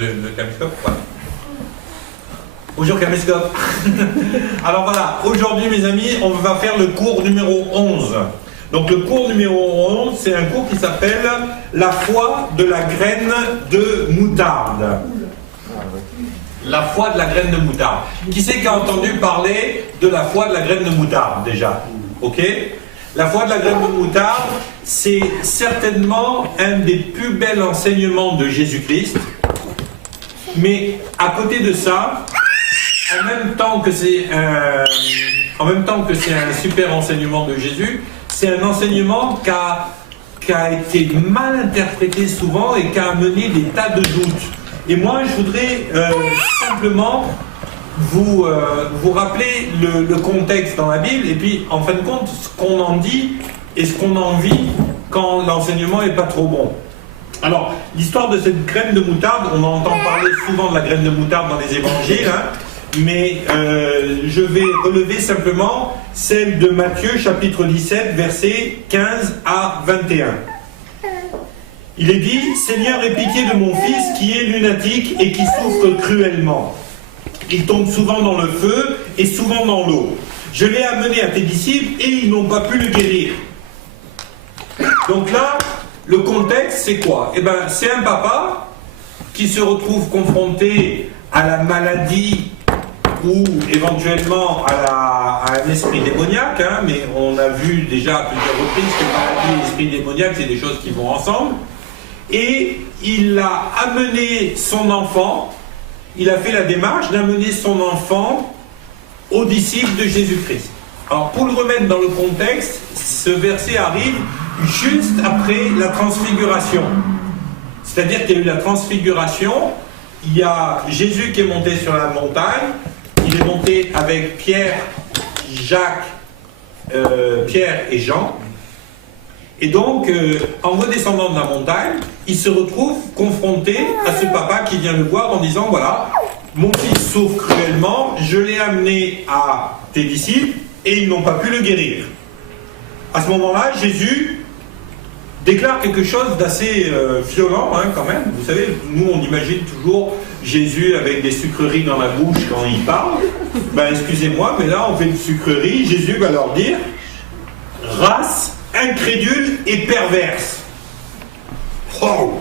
Le caméscope, ouais. Bonjour caméscope. Alors voilà, aujourd'hui mes amis, on va faire le cours numéro 11. Donc le cours numéro 11, c'est un cours qui s'appelle La foi de la graine de moutarde. La foi de la graine de moutarde. Qui c'est qui a entendu parler de la foi de la graine de moutarde déjà? Ok? La foi de la graine de moutarde, c'est certainement un des plus bels enseignements de Jésus-Christ. Mais à côté de ça, en même temps que c'est un super enseignement de Jésus, c'est un enseignement qui a été mal interprété souvent et qui a amené des tas de doutes. Et moi, je voudrais simplement vous rappeler le contexte dans la Bible et puis, en fin de compte, ce qu'on en dit et ce qu'on en vit quand l'enseignement n'est pas trop bon. Alors, l'histoire de cette graine de moutarde, on entend parler souvent de la graine de moutarde dans les évangiles, hein, mais je vais relever simplement celle de Matthieu, chapitre 17, versets 15 à 21. Il est dit « Seigneur, aie pitié de mon fils qui est lunatique et qui souffre cruellement. Il tombe souvent dans le feu et souvent dans l'eau. Je l'ai amené à tes disciples et ils n'ont pas pu le guérir. » Donc là, le contexte, c'est quoi? Eh bien, c'est un papa qui se retrouve confronté à la maladie ou éventuellement à un esprit démoniaque, hein, mais on a vu déjà à plusieurs reprises que maladie et esprit démoniaque, c'est des choses qui vont ensemble. Et il a amené son enfant, il a fait la démarche d'amener son enfant aux disciples de Jésus-Christ. Alors, pour le remettre dans le contexte, ce verset arrive juste après la transfiguration. C'est-à-dire qu'il y a eu la transfiguration, il y a Jésus qui est monté sur la montagne, il est monté avec Pierre, Jacques, Pierre et Jean. Et donc, en redescendant de la montagne, il se retrouve confronté à ce papa qui vient le voir en disant, voilà, mon fils souffre cruellement, je l'ai amené à tes disciples et ils n'ont pas pu le guérir. À ce moment-là, Jésus déclare quelque chose d'assez violent, hein, quand même. Vous savez, nous on imagine toujours Jésus avec des sucreries dans la bouche quand il parle. Ben excusez-moi, mais là on fait une sucrerie. Jésus va leur dire « race incrédule et perverse ». Oh.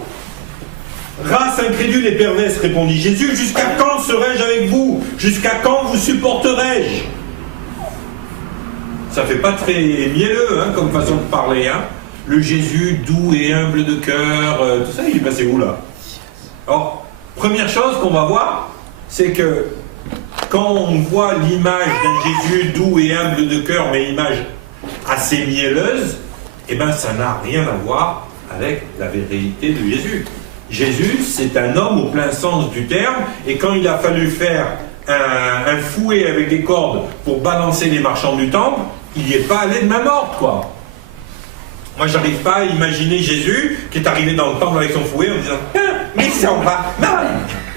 Race incrédule et perverse, répondit Jésus, jusqu'à quand serai-je avec vous? Jusqu'à quand vous supporterai-je? Ça fait pas très mielleux, hein, comme façon de parler, hein. Le Jésus doux et humble de cœur, tout ça, il est passé où là? Alors, première chose qu'on va voir, c'est que quand on voit l'image d'un Jésus doux et humble de cœur, mais image assez mielleuse, eh bien ça n'a rien à voir avec la vérité de Jésus. Jésus, c'est un homme au plein sens du terme, et quand il a fallu faire un fouet avec des cordes pour balancer les marchands du temple, il n'y est pas allé de main morte, quoi. Moi, j'arrive pas à imaginer Jésus qui est arrivé dans le temple avec son fouet en disant « mais ça on va... »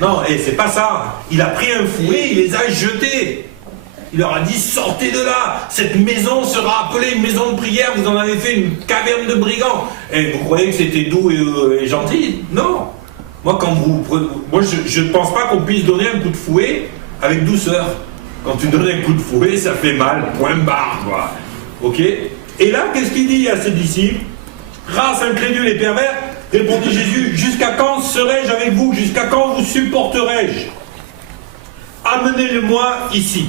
Non, et c'est pas ça. Il a pris un fouet, il les a jetés. Il leur a dit « sortez de là, cette maison sera appelée une maison de prière, vous en avez fait une caverne de brigands. » Et vous croyez que c'était doux et gentil? Non. Moi, je ne pense pas qu'on puisse donner un coup de fouet avec douceur. Quand tu donnes un coup de fouet, ça fait mal, point barre, quoi. Ok? Et là, qu'est-ce qu'il dit à ses disciples? Race incrédule et pervers, répondit Jésus, jusqu'à quand serai-je avec vous? Jusqu'à quand vous supporterai-je? Amenez-le-moi ici.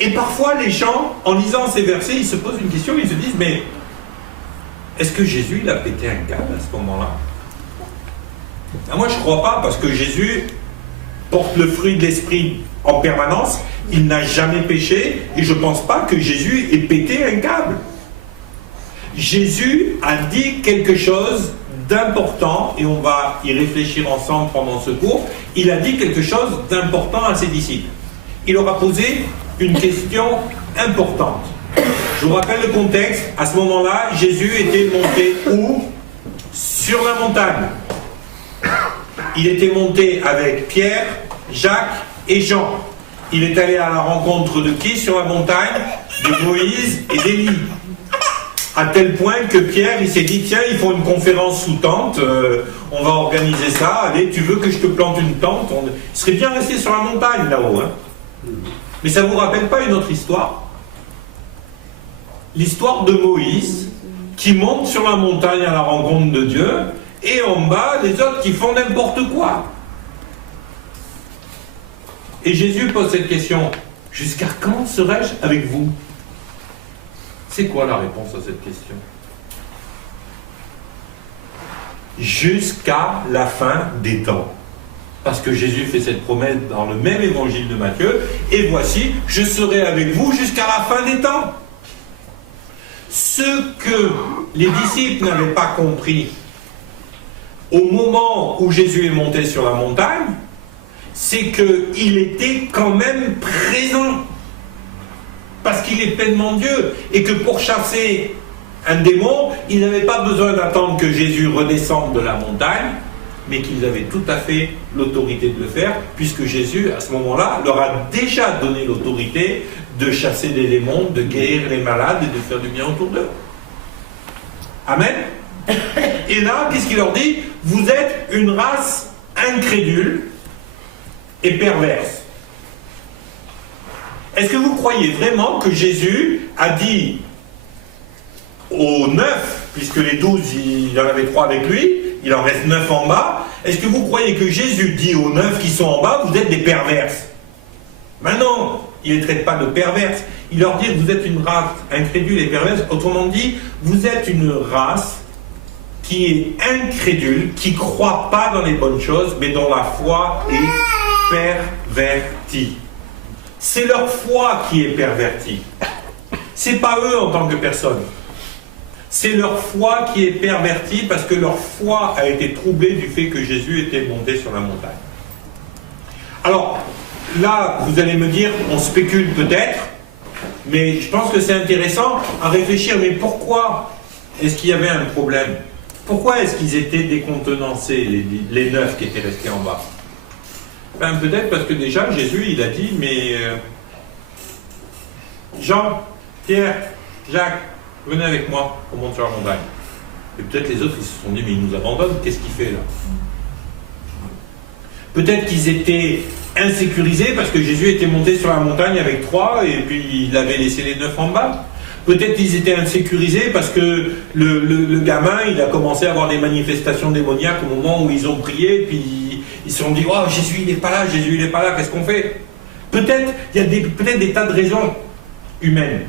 Et parfois, les gens, en lisant ces versets, ils se posent une question, ils se disent, mais est-ce que Jésus, il a pété un câble à ce moment-là? Moi, je ne crois pas, parce que Jésus porte le fruit de l'esprit en permanence, il n'a jamais péché, et je ne pense pas que Jésus ait pété un câble. Jésus a dit quelque chose d'important, et on va y réfléchir ensemble pendant ce cours. Il a dit quelque chose d'important à ses disciples. Il leur a posé une question importante. Je vous rappelle le contexte. À ce moment-là, Jésus était monté où? Sur la montagne. Il était monté avec Pierre, Jacques et Jean. Il est allé à la rencontre de qui sur la montagne? De Moïse et d'Élie. À tel point que Pierre, il s'est dit, tiens, ils font une conférence sous tente, on va organiser ça, allez, tu veux que je te plante une tente? Il serait bien resté sur la montagne là-haut. Hein. Mais ça ne vous rappelle pas une autre histoire? L'histoire de Moïse, qui monte sur la montagne à la rencontre de Dieu, et en bas, les autres qui font n'importe quoi. Et Jésus pose cette question, jusqu'à quand serai-je avec vous? C'est quoi la réponse à cette question? Jusqu'à la fin des temps. Parce que Jésus fait cette promesse dans le même évangile de Matthieu, et voici, je serai avec vous jusqu'à la fin des temps. Ce que les disciples n'avaient pas compris au moment où Jésus est monté sur la montagne, c'est qu'il était quand même présent. Parce qu'il est pleinement Dieu. Et que pour chasser un démon, ils n'avaient pas besoin d'attendre que Jésus redescende de la montagne, mais qu'ils avaient tout à fait l'autorité de le faire, puisque Jésus, à ce moment-là, leur a déjà donné l'autorité de chasser des démons, de guérir les malades et de faire du bien autour d'eux. Amen. Et là, qu'est-ce qu'il leur dit? Vous êtes une race incrédule et perverse. Est-ce que vous croyez vraiment que Jésus a dit aux 9, puisque les 12, il en avait 3 avec lui, il en reste 9 en bas, est-ce que vous croyez que Jésus dit aux 9 qui sont en bas, vous êtes des perverses? Ben non, il ne les traite pas de perverses. Il leur dit que vous êtes une race incrédule et perverse. Autrement dit, vous êtes une race qui est incrédule, qui ne croit pas dans les bonnes choses, mais dont la foi est pervertie. C'est leur foi qui est pervertie. C'est pas eux en tant que personne. C'est leur foi qui est pervertie parce que leur foi a été troublée du fait que Jésus était monté sur la montagne. Alors, là, vous allez me dire, on spécule peut-être, mais je pense que c'est intéressant à réfléchir. Mais pourquoi est-ce qu'il y avait un problème? Pourquoi est-ce qu'ils étaient décontenancés, les 9 qui étaient restés en bas? Ben, peut-être parce que déjà, Jésus, il a dit, mais Jean, Pierre, Jacques, venez avec moi, on monte sur la montagne. Et peut-être les autres, ils se sont dit, mais il nous abandonne, qu'est-ce qu'il fait là? Peut-être qu'ils étaient insécurisés parce que Jésus était monté sur la montagne avec 3 et puis il avait laissé les 9 en bas. Peut-être qu'ils étaient insécurisés parce que le gamin, il a commencé à avoir des manifestations démoniaques au moment où ils ont prié, puis ils se sont dit, oh Jésus il n'est pas là, Jésus il n'est pas là, qu'est-ce qu'on fait? Peut-être, il y a peut-être des tas de raisons humaines.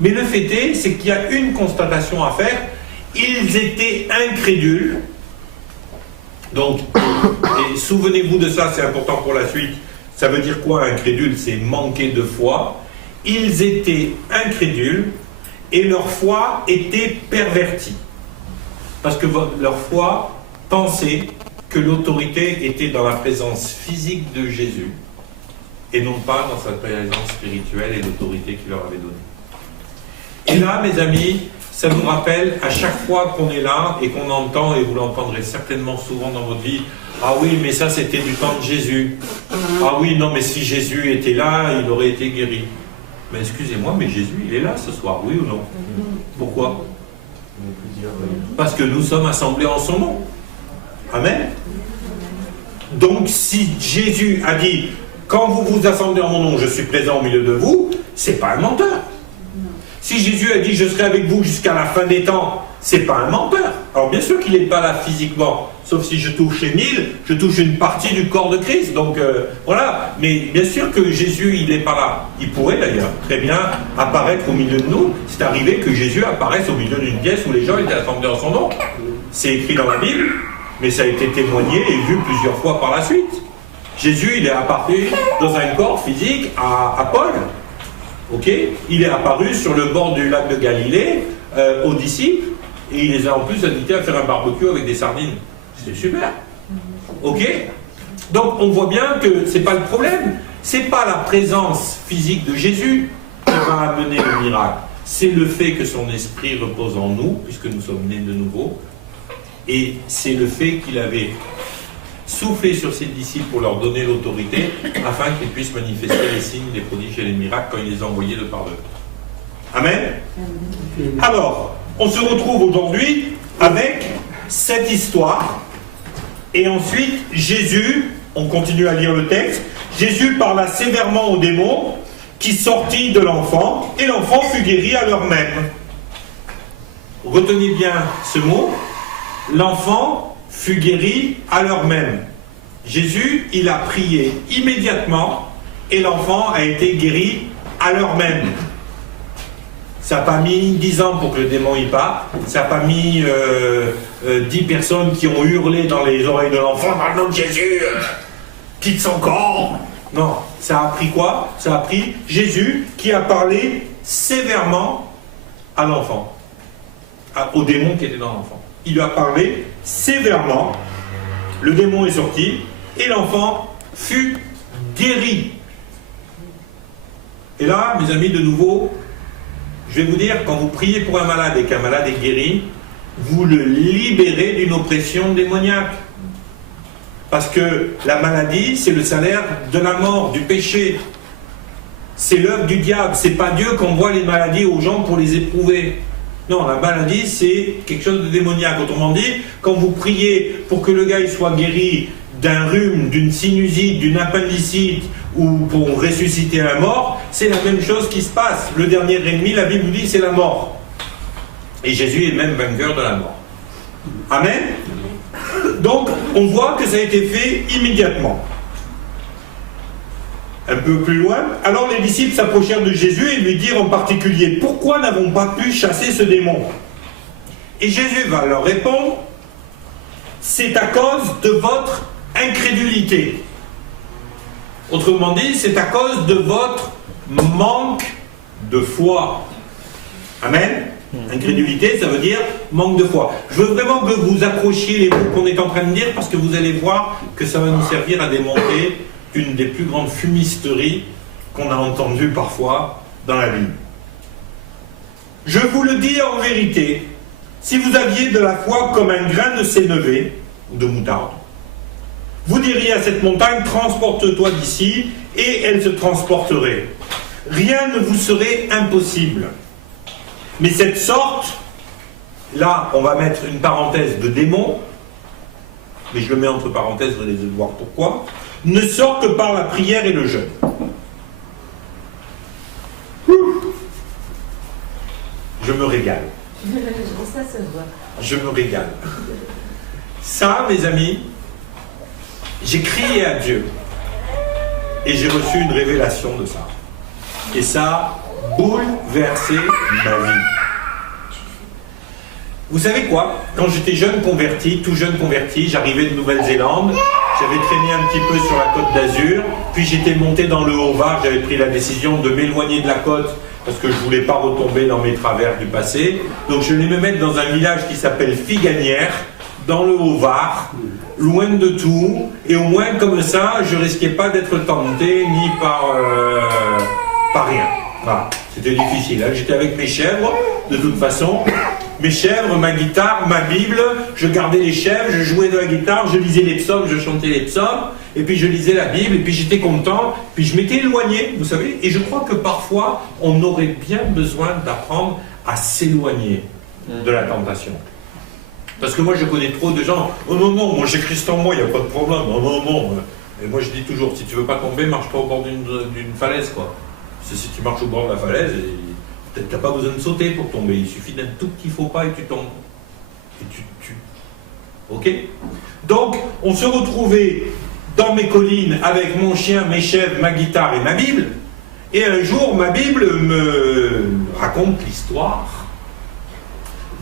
Mais le fait est, c'est qu'il y a une constatation à faire, ils étaient incrédules. Donc, et souvenez-vous de ça, c'est important pour la suite. Ça veut dire quoi incrédule? C'est manquer de foi. Ils étaient incrédules et leur foi était pervertie. Parce que leur foi pensait que l'autorité était dans la présence physique de Jésus et non pas dans sa présence spirituelle et l'autorité qu'il leur avait donnée. Et là, mes amis, ça nous rappelle à chaque fois qu'on est là et qu'on entend, et vous l'entendrez certainement souvent dans votre vie, ah oui, mais ça c'était du temps de Jésus. Ah oui, non, mais si Jésus était là, il aurait été guéri. Mais excusez-moi, mais Jésus, il est là ce soir, oui ou non? Pourquoi? Parce que nous sommes assemblés en son nom. Amen. Donc si Jésus a dit, quand vous vous assemblez en mon nom, je suis présent au milieu de vous, c'est pas un menteur. Si Jésus a dit, je serai avec vous jusqu'à la fin des temps, c'est pas un menteur. Alors bien sûr qu'il n'est pas là physiquement, sauf si je touche Émile, je touche une partie du corps de Christ, donc voilà. Mais bien sûr que Jésus, il n'est pas là. Il pourrait d'ailleurs très bien apparaître au milieu de nous. C'est arrivé que Jésus apparaisse au milieu d'une pièce où les gens étaient assemblés en son nom. C'est écrit dans la Bible, mais ça a été témoigné et vu plusieurs fois par la suite. Jésus, il est apparu dans un corps physique à Paul. Ok, il est apparu sur le bord du lac de Galilée aux disciples et il les a en plus invités à faire un barbecue avec des sardines. C'est super. Ok, donc on voit bien que c'est pas le problème. C'est pas la présence physique de Jésus qui va amener le miracle. C'est le fait que son esprit repose en nous puisque nous sommes nés de nouveau et c'est le fait qu'il avait souffler sur ses disciples pour leur donner l'autorité afin qu'ils puissent manifester les signes, les prodiges et les miracles quand il les a envoyés de par eux. Amen. Alors, on se retrouve aujourd'hui avec cette histoire. Et ensuite, Jésus, on continue à lire le texte, Jésus parla sévèrement aux démons qui sortit de l'enfant, et l'enfant fut guéri à l'heure même. Retenez bien ce mot, l'enfant fut guéri à l'heure même. Jésus, il a prié immédiatement, et l'enfant a été guéri à l'heure même. Ça n'a pas mis 10 ans pour que le démon y parte. Ça n'a pas mis 10 personnes qui ont hurlé dans les oreilles de l'enfant, dans le nom de Jésus, quitte son corps. Non, ça a pris quoi? Ça a pris Jésus qui a parlé sévèrement à l'enfant, au démon qui était dans l'enfant. Il lui a parlé sévèrement, le démon est sorti, et l'enfant fut guéri. Et là, mes amis, de nouveau, je vais vous dire, quand vous priez pour un malade et qu'un malade est guéri, vous le libérez d'une oppression démoniaque. Parce que la maladie, c'est le salaire de la mort, du péché. C'est l'œuvre du diable. C'est pas Dieu qui envoie les maladies aux gens pour les éprouver. Non, la maladie, c'est quelque chose de démoniaque. Autrement dit, quand vous priez pour que le gars il soit guéri d'un rhume, d'une sinusite, d'une appendicite, ou pour ressusciter un mort, c'est la même chose qui se passe. Le dernier ennemi, la Bible nous dit, c'est la mort. Et Jésus est même vainqueur de la mort. Amen. Donc, on voit que ça a été fait immédiatement. Un peu plus loin, alors les disciples s'approchèrent de Jésus et lui dirent en particulier, « Pourquoi n'avons pas pu chasser ce démon ?» Et Jésus va leur répondre, « C'est à cause de votre incrédulité. » Autrement dit, c'est à cause de votre manque de foi. Amen. Incrédulité, ça veut dire manque de foi. Je veux vraiment que vous accrochiez les mots qu'on est en train de dire parce que vous allez voir que ça va nous servir à démonter une des plus grandes fumisteries qu'on a entendues parfois dans la Bible. Je vous le dis en vérité, si vous aviez de la foi comme un grain de sénévé ou de moutarde, vous diriez à cette montagne, transporte-toi d'ici, et elle se transporterait. Rien ne vous serait impossible. Mais cette sorte, là, on va mettre une parenthèse de démon, mais je le mets entre parenthèses, vous allez voir pourquoi, ne sort que par la prière et le jeûne. Je me régale. Je me régale. Ça, mes amis, j'ai crié à Dieu et j'ai reçu une révélation de ça. Et ça a bouleversé ma vie. Vous savez quoi? Quand j'étais jeune converti, tout jeune converti, j'arrivais de Nouvelle-Zélande, j'avais traîné un petit peu sur la côte d'Azur, puis j'étais monté dans le Haut-Var, j'avais pris la décision de m'éloigner de la côte parce que je ne voulais pas retomber dans mes travers du passé. Donc je vais me mettre dans un village qui s'appelle Figanière, dans le Haut-Var, loin de tout, et au moins comme ça, je risquais pas d'être tenté ni par rien. Voilà. C'était difficile. Hein. J'étais avec mes chèvres, de toute façon. Mes chèvres, ma guitare, ma Bible, je gardais les chèvres, je jouais de la guitare, je lisais les psaumes, je chantais les psaumes, et puis je lisais la Bible, et puis j'étais content, puis je m'étais éloigné, vous savez, et je crois que parfois, on aurait bien besoin d'apprendre à s'éloigner de la tentation. Parce que moi, je connais trop de gens, oh non, non, moi j'ai Christ en moi, il n'y a pas de problème, oh non, non. Et moi je dis toujours, si tu veux pas tomber, marche pas au bord d'une falaise, quoi. Si tu marches au bord de la falaise, tu n'as pas besoin de sauter pour tomber. Il suffit d'un tout petit faux pas et tu tombes. Et tu... Ok? Donc, on se retrouvait dans mes collines avec mon chien, mes chèvres, ma guitare et ma Bible. Et un jour, ma Bible me raconte l'histoire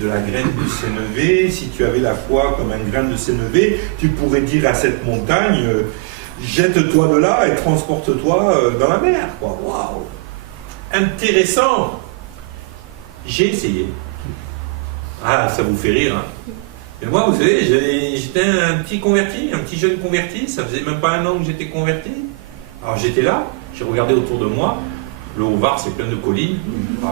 de la graine de sénévé. Si tu avais la foi comme un grain de sénévé, tu pourrais dire à cette montagne, jette-toi de là et transporte-toi dans la mer. Waouh! Intéressant! J'ai essayé. Ah, ça vous fait rire, hein? Mais moi, vous savez, j'étais un petit converti, un petit jeune converti, ça faisait même pas un an que j'étais converti. Alors j'étais là, j'ai regardé autour de moi, le Haut-Var c'est plein de collines,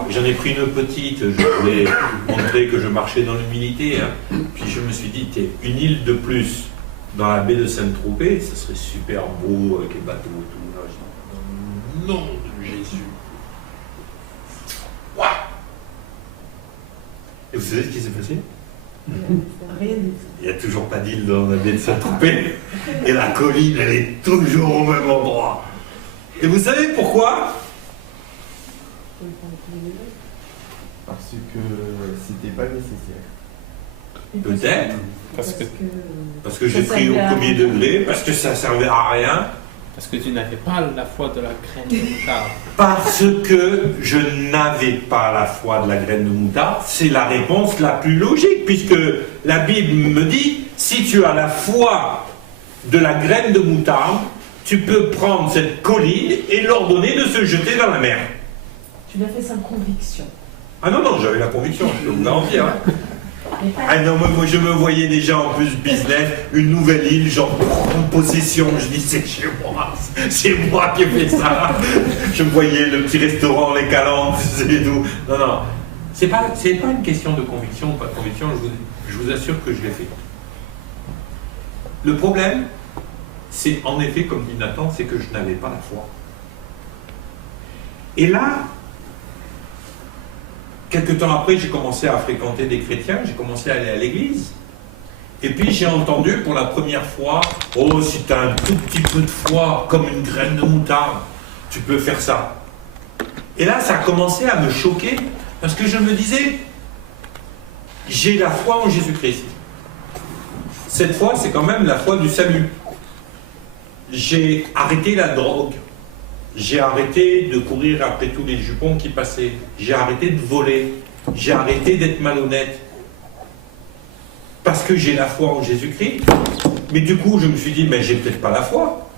j'en ai pris une petite, je voulais montrer que je marchais dans l'humilité, hein. Puis je me suis dit, t'es une île de plus dans la baie de Saint-Tropez, ça serait super beau avec les bateaux et tout. Là, je dis, non de Jésus. Waouh! Et vous savez ce qui s'est passé? Rien du tout. Il n'y a toujours pas d'île dans la baie de Saint-Tropez. Et la colline, elle est toujours au même endroit. Et vous savez pourquoi? Parce que c'était pas nécessaire. Peut-être. Parce que j'ai ça pris au servait à premier rien. degré, parce que ça servait à rien. Parce que tu n'avais pas la foi de la graine de moutarde. Parce que je n'avais pas la foi de la graine de moutarde, c'est la réponse la plus logique, puisque la Bible me dit, si tu as la foi de la graine de moutarde, tu peux prendre cette colline et l'ordonner de se jeter dans la mer. Tu l'as fait sans conviction. Ah non, non, j'avais la conviction, je peux vous garantir. Hein. Mais pas- Ah non, moi je me voyais déjà en plus business, une nouvelle île, genre en possession. Je dis c'est chez moi qui ai fait ça. Je me voyais le petit restaurant, les calanques, c'est tout. Non, non, c'est pas une question de conviction ou pas de conviction, je vous assure que je l'ai fait. Le problème, c'est en effet, comme dit Nathan, c'est que je n'avais pas la foi. Et là, quelque temps après, j'ai commencé à fréquenter des chrétiens, j'ai commencé à aller à l'église. Et puis j'ai entendu pour la première fois, oh, si tu as un tout petit peu de foi, comme une graine de moutarde, tu peux faire ça. Et là, ça a commencé à me choquer, parce que je me disais, j'ai la foi en Jésus-Christ. Cette foi, c'est quand même la foi du salut. J'ai arrêté la drogue. J'ai arrêté de courir après tous les jupons qui passaient. J'ai arrêté de voler. J'ai arrêté d'être malhonnête. Parce que j'ai la foi en Jésus-Christ. Mais du coup, je me suis dit, mais j'ai peut-être pas la foi.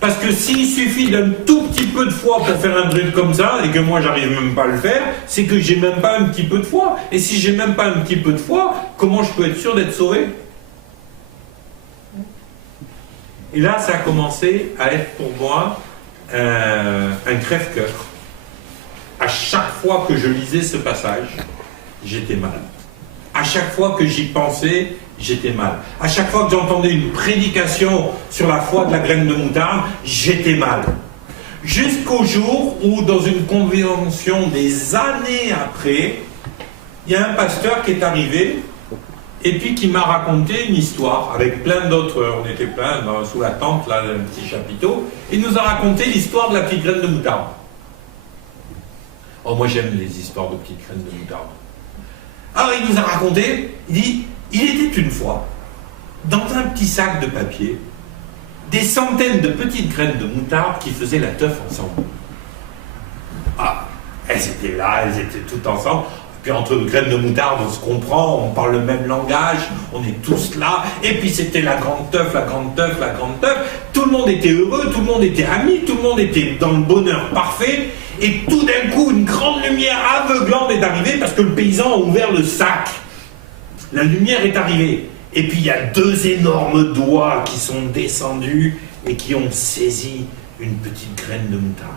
Parce que s'il suffit d'un tout petit peu de foi pour faire un truc comme ça, et que moi, j'arrive même pas à le faire, c'est que j'ai même pas un petit peu de foi. Et si j'ai même pas un petit peu de foi, comment je peux être sûr d'être sauvé? Et là, ça a commencé à être pour moi un crève-cœur. À chaque fois que je lisais ce passage, j'étais mal. À chaque fois que j'y pensais, j'étais mal. À chaque fois que j'entendais une prédication sur la foi de la graine de moutarde, j'étais mal. Jusqu'au jour où, dans une convention des années après, il y a un pasteur qui est arrivé et puis qui m'a raconté une histoire avec plein d'autres, on était plein sous la tente, là, un petit chapiteau. Il nous a raconté l'histoire de la petite graine de moutarde. Oh, moi j'aime les histoires de petites graines de moutarde. Alors il nous a raconté, il dit, il était une fois, dans un petit sac de papier, des centaines de petites graines de moutarde qui faisaient la teuf ensemble. Ah, elles étaient là, elles étaient toutes ensemble. Puis entre graines de moutarde, on se comprend, on parle le même langage, on est tous là. Et puis c'était la grande teuf, la grande teuf, la grande teuf. Tout le monde était heureux, tout le monde était ami, tout le monde était dans le bonheur parfait. Et tout d'un coup, une grande lumière aveuglante est arrivée parce que le paysan a ouvert le sac. La lumière est arrivée. Et puis il y a deux énormes doigts qui sont descendus et qui ont saisi une petite graine de moutarde.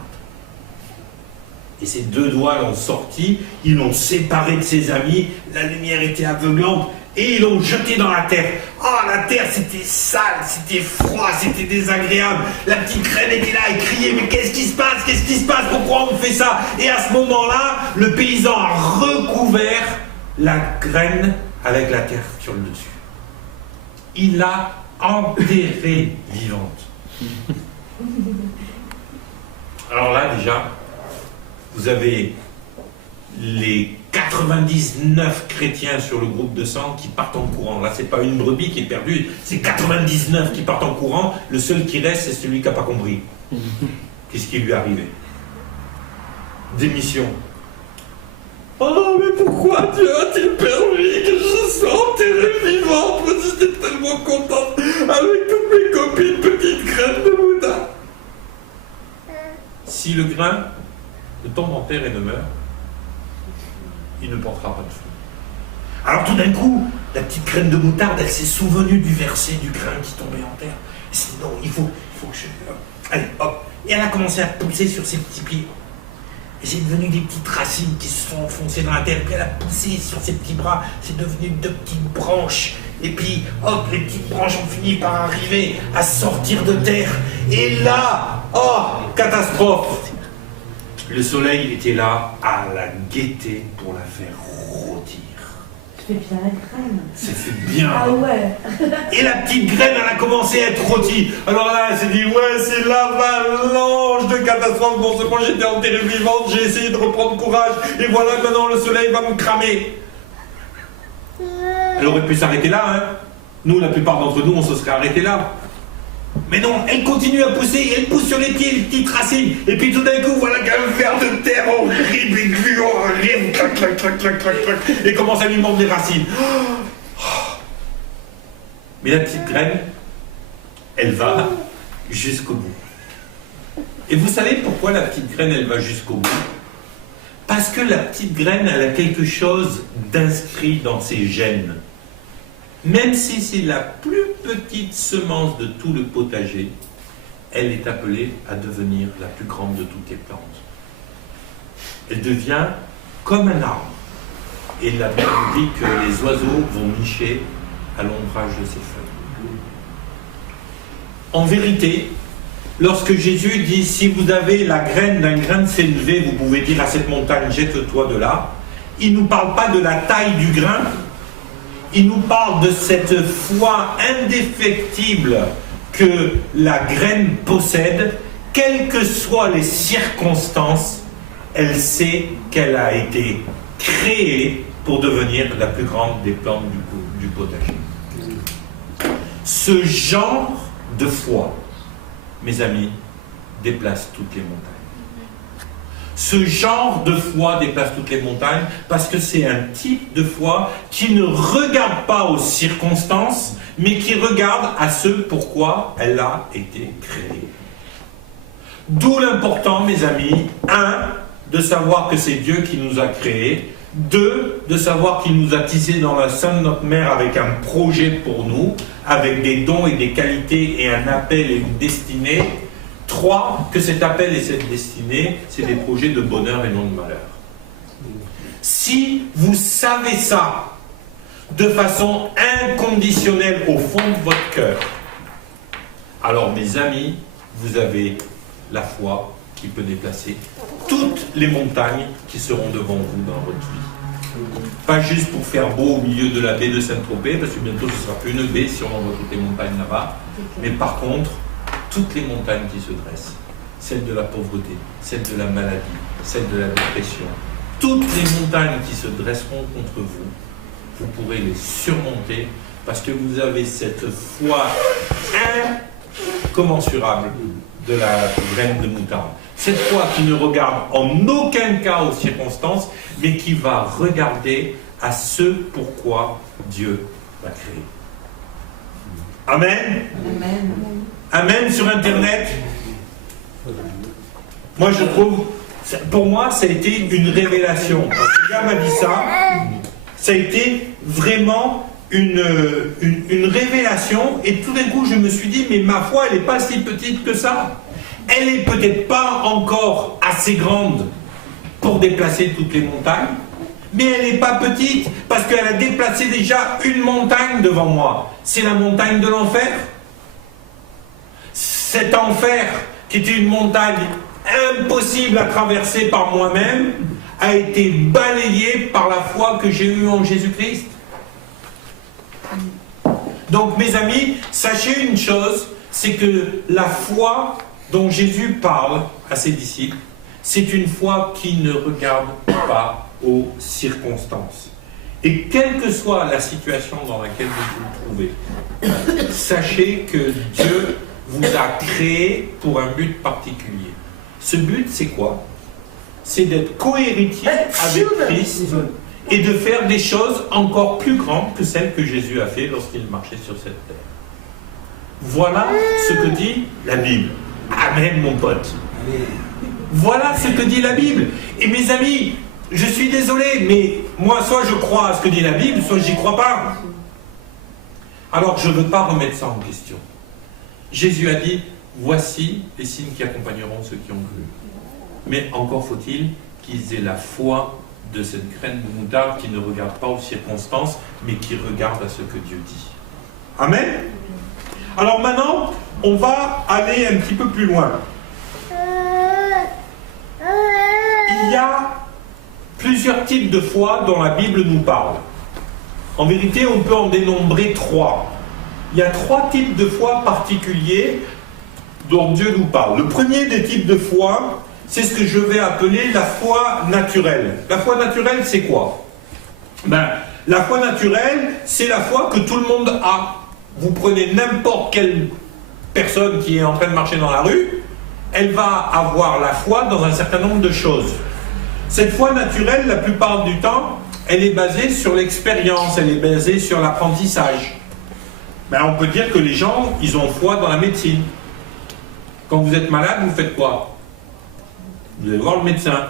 Et ces deux doigts l'ont sorti, ils l'ont séparé de ses amis, la lumière était aveuglante, et ils l'ont jeté dans la terre. Ah, la terre, c'était sale, c'était froid, c'était désagréable. La petite graine était là et criait, mais qu'est-ce qui se passe? Qu'est-ce qui se passe? Pourquoi on fait ça? Et à ce moment-là, le paysan a recouvert la graine avec la terre sur le dessus. Il l'a enterrée vivante. Alors là, déjà, vous avez les 99 chrétiens sur le groupe de sang qui partent en courant. Là, c'est pas une brebis qui est perdue, c'est 99 qui partent en courant. Le seul qui reste, c'est celui qui n'a pas compris. Qu'est-ce qui lui est arrivé? Démission. Oh, mais pourquoi Dieu a-t-il permis que je sois enterré vivant? Moi, j'étais tellement contente avec toutes mes copines, petites graines de moutarde. Si le grain ne tombe en terre et ne meurt, il ne portera pas de fruit. Alors tout d'un coup, la petite graine de moutarde, elle s'est souvenue du verset du grain qui tombait en terre. Elle s'est dit non, il faut que je... Allez, hop. Et elle a commencé à pousser sur ses petits pieds. Et c'est devenu des petites racines qui se sont enfoncées dans la terre. Puis elle a poussé sur ses petits bras. C'est devenu deux petites branches. Et puis, hop, les petites branches ont fini par arriver à sortir de terre. Et là, oh, catastrophe! Le soleil était là à la guetter pour la faire rôtir. Tu fais bien la graine. C'était bien. Ah ouais. Et la petite graine, elle a commencé à être rôtie. Alors là, elle s'est dit, ouais, c'est l'avalanche de catastrophe. Bon, c'est moi, j'étais enterrée vivante, j'ai essayé de reprendre courage. Et voilà, maintenant, le soleil va me cramer. Elle aurait pu s'arrêter là, hein. Nous, la plupart d'entre nous, on se serait arrêté là. Mais non, elle continue à pousser, elle pousse sur les petites racines. Et puis tout d'un coup, voilà qu'un ver de terre horrible, aigu, horrible, clac, clac, clac, clac, clac, clac, et commence à lui mordre les racines. Mais la petite graine, elle va jusqu'au bout. Et vous savez pourquoi la petite graine, elle va jusqu'au bout? Parce que la petite graine, elle a quelque chose d'inscrit dans ses gènes. Même si c'est la plus petite semence de tout le potager, elle est appelée à devenir la plus grande de toutes les plantes. Elle devient comme un arbre. Et la Bible dit que les oiseaux vont nicher à l'ombrage de ses feuilles. En vérité, lorsque Jésus dit « Si vous avez la graine d'un grain de sénévé, vous pouvez dire à cette montagne, jette-toi de là », il ne nous parle pas de la taille du grain, il nous parle de cette foi indéfectible que la graine possède, quelles que soient les circonstances, elle sait qu'elle a été créée pour devenir la plus grande des plantes du potager. Ce genre de foi, mes amis, déplace toutes les montagnes. Ce genre de foi déplace toutes les montagnes parce que c'est un type de foi qui ne regarde pas aux circonstances, mais qui regarde à ce pourquoi elle a été créée. D'où l'important, mes amis, 1, de savoir que c'est Dieu qui nous a créés, 2, de savoir qu'il nous a tissés dans la sein de notre mère avec un projet pour nous, avec des dons et des qualités et un appel et une destinée, 3, que cet appel et cette destinée, c'est des projets de bonheur et non de malheur. Si vous savez ça de façon inconditionnelle au fond de votre cœur, alors mes amis, vous avez la foi qui peut déplacer toutes les montagnes qui seront devant vous dans votre vie. Pas juste pour faire beau au milieu de la baie de Saint-Tropez, parce que bientôt ce ne sera plus une baie si on envoie toutes les montagnes là-bas, mais par contre, toutes les montagnes qui se dressent, celle de la pauvreté, celle de la maladie, celle de la dépression, toutes les montagnes qui se dresseront contre vous, vous pourrez les surmonter parce que vous avez cette foi incommensurable de la graine de moutarde. Cette foi qui ne regarde en aucun cas aux circonstances, mais qui va regarder à ce pourquoi Dieu l'a créé. Amen. Amen. Amen sur Internet. Moi je trouve, pour moi ça a été une révélation. Quand le gars m'a dit ça a été vraiment une révélation et tout d'un coup je me suis dit mais ma foi elle n'est pas si petite que ça. Elle n'est peut-être pas encore assez grande pour déplacer toutes les montagnes, mais elle n'est pas petite parce qu'elle a déplacé déjà une montagne devant moi. C'est la montagne de l'enfer. Cet enfer, qui était une montagne impossible à traverser par moi-même, a été balayé par la foi que j'ai eue en Jésus-Christ. Donc mes amis, sachez une chose, c'est que la foi dont Jésus parle à ses disciples, c'est une foi qui ne regarde pas aux circonstances. Et quelle que soit la situation dans laquelle vous vous trouvez, sachez que Dieu vous a créé pour un but particulier. Ce but, c'est quoi? C'est d'être co-héritier avec Christ et de faire des choses encore plus grandes que celles que Jésus a fait lorsqu'il marchait sur cette terre. Voilà ce que dit la Bible. Amen, mon pote. Voilà ce que dit la Bible. Et mes amis, je suis désolé, mais moi, soit je crois à ce que dit la Bible, soit j'y crois pas. Alors, je ne veux pas remettre ça en question. Jésus a dit, voici les signes qui accompagneront ceux qui ont cru. Mais encore faut-il qu'ils aient la foi de cette graine de moutarde qui ne regarde pas aux circonstances, mais qui regarde à ce que Dieu dit. Amen. Alors maintenant, on va aller un petit peu plus loin. y a plusieurs types de foi dont la Bible nous parle. En vérité, on peut en dénombrer 3. Il y a 3 types de foi particuliers dont Dieu nous parle. Le premier des types de foi, c'est ce que je vais appeler la foi naturelle. La foi naturelle, c'est quoi? La foi naturelle, c'est la foi que tout le monde a. Vous prenez n'importe quelle personne qui est en train de marcher dans la rue, elle va avoir la foi dans un certain nombre de choses. Cette foi naturelle, la plupart du temps, elle est basée sur l'expérience, elle est basée sur l'apprentissage. On peut dire que les gens, ils ont foi dans la médecine. Quand vous êtes malade, vous faites quoi? Vous allez voir le médecin.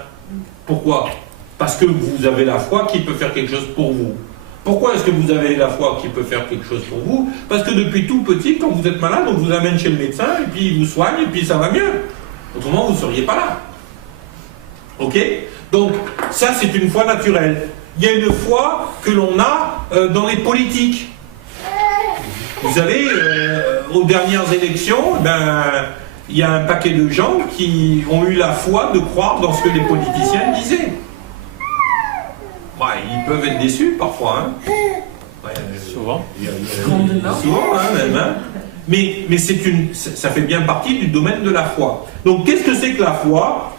Pourquoi? Parce que vous avez la foi qui peut faire quelque chose pour vous. Pourquoi est-ce que vous avez la foi qui peut faire quelque chose pour vous? Parce que depuis tout petit, quand vous êtes malade, on vous amène chez le médecin, et puis il vous soigne, et puis ça va mieux. Autrement, vous ne seriez pas là. Ok? Donc, ça, c'est une foi naturelle. Il y a une foi que l'on a dans les politiques. Vous savez, aux dernières élections, il y a un paquet de gens qui ont eu la foi de croire dans ce que les politiciens disaient. Ils peuvent être déçus parfois. Souvent. Souvent, même. Mais ça fait bien partie du domaine de la foi. Donc, qu'est-ce que c'est que la foi?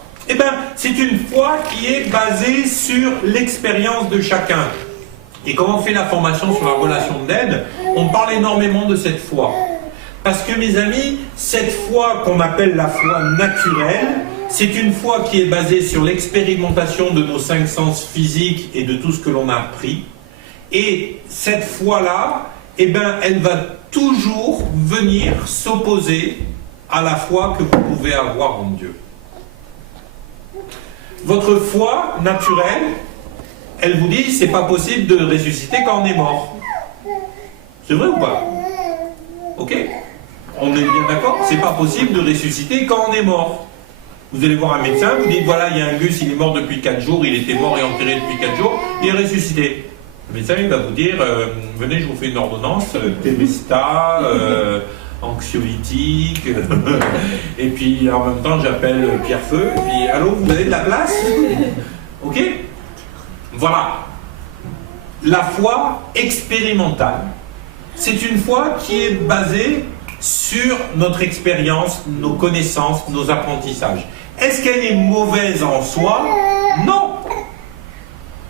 C'est une foi qui est basée sur l'expérience de chacun. Et quand on fait la formation sur la relation d'aide, on parle énormément de cette foi. Parce que, mes amis, cette foi qu'on appelle la foi naturelle, c'est une foi qui est basée sur l'expérimentation de nos 5 sens physiques et de tout ce que l'on a appris. Et cette foi-là, elle va toujours venir s'opposer à la foi que vous pouvez avoir en Dieu. Votre foi naturelle, elle vous dit, c'est pas possible de ressusciter quand on est mort. C'est vrai ou pas? Ok. On est bien d'accord? C'est pas possible de ressusciter quand on est mort. Vous allez voir un médecin, vous dites, voilà, il y a un gus, il est mort depuis 4 jours, il était mort et enterré depuis 4 jours, il est ressuscité. Le médecin, il va vous dire, venez, je vous fais une ordonnance, Temesta, anxiolytique, et puis en même temps, j'appelle Pierre-Feu, et puis, allô, vous avez de la place? Ok? Voilà. La foi expérimentale, c'est une foi qui est basée sur notre expérience, nos connaissances, nos apprentissages. Est-ce qu'elle est mauvaise en soi? Non.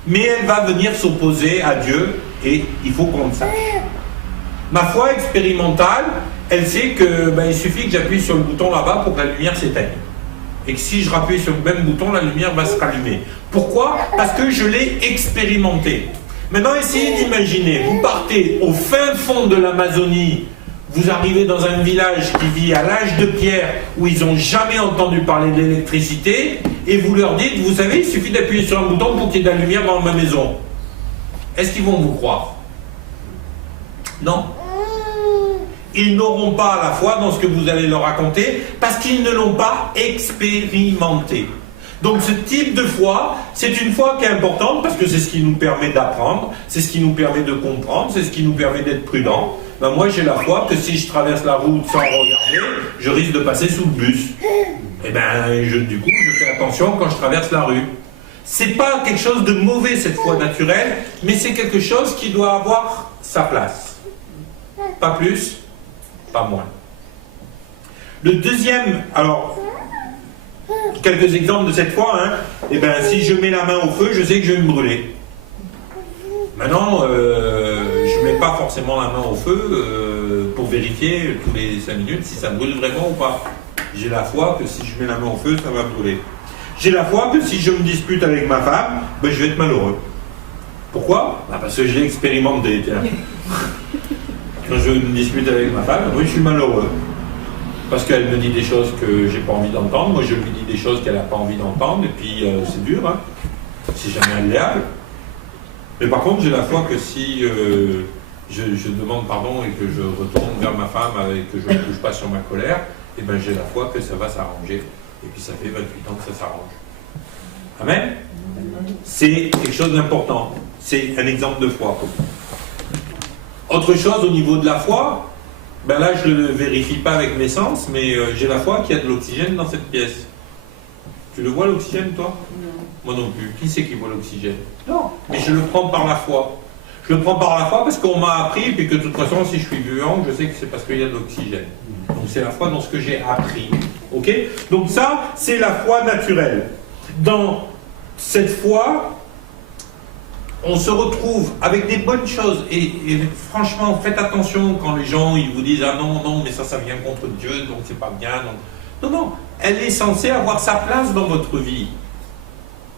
Mais elle va venir s'opposer à Dieu et il faut qu'on le sache. Ma foi expérimentale, elle sait que il suffit que j'appuie sur le bouton là-bas pour que la lumière s'éteigne. Et que si je rappuie sur le même bouton, la lumière va se rallumer. Pourquoi? Parce que je l'ai expérimenté. Maintenant, essayez d'imaginer, vous partez au fin fond de l'Amazonie, vous arrivez dans un village qui vit à l'âge de pierre, où ils n'ont jamais entendu parler de l'électricité, et vous leur dites, vous savez, il suffit d'appuyer sur un bouton pour qu'il y ait de la lumière dans ma maison. Est-ce qu'ils vont vous croire? Non. Ils n'auront pas la foi dans ce que vous allez leur raconter, parce qu'ils ne l'ont pas expérimenté. Donc ce type de foi, c'est une foi qui est importante, parce que c'est ce qui nous permet d'apprendre, c'est ce qui nous permet de comprendre, c'est ce qui nous permet d'être prudent. Moi j'ai la foi que si je traverse la route sans regarder, je risque de passer sous le bus. Du coup, je fais attention quand je traverse la rue. C'est pas quelque chose de mauvais cette foi naturelle, mais c'est quelque chose qui doit avoir sa place. Pas plus, pas moins. Le deuxième, alors, quelques exemples de cette foi, si je mets la main au feu, je sais que je vais me brûler. Maintenant, je ne mets pas forcément la main au feu pour vérifier tous les 5 minutes si ça brûle vraiment ou pas. J'ai la foi que si je mets la main au feu, ça va brûler. J'ai la foi que si je me dispute avec ma femme, je vais être malheureux. Pourquoi? Parce que je l'ai expérimenté. Quand je me dispute avec ma femme, je suis malheureux. Parce qu'elle me dit des choses que j'ai pas envie d'entendre, moi je lui dis des choses qu'elle n'a pas envie d'entendre, et puis c'est dur, c'est jamais agréable. Mais par contre, j'ai la foi que si je demande pardon et que je retourne vers ma femme et que je ne touche pas sur ma colère, j'ai la foi que ça va s'arranger. Et puis ça fait 28 ans que ça s'arrange. Amen? C'est quelque chose d'important. C'est un exemple de foi. Autre chose au niveau de la foi, là je ne le vérifie pas avec mes sens, mais j'ai la foi qu'il y a de l'oxygène dans cette pièce. Tu le vois l'oxygène, toi? Moi non plus. Qui c'est qui voit l'oxygène? Non. Mais je le prends par la foi. Je le prends par la foi parce qu'on m'a appris, puis que de toute façon, si je suis vivant, je sais que c'est parce qu'il y a de l'oxygène. Donc c'est la foi dans ce que j'ai appris. Ok? Donc ça, c'est la foi naturelle. Dans cette foi, on se retrouve avec des bonnes choses. Et franchement, faites attention quand les gens ils vous disent « Ah non, non, mais ça vient contre Dieu, donc c'est pas bien. » Non, non, elle est censée avoir sa place dans votre vie.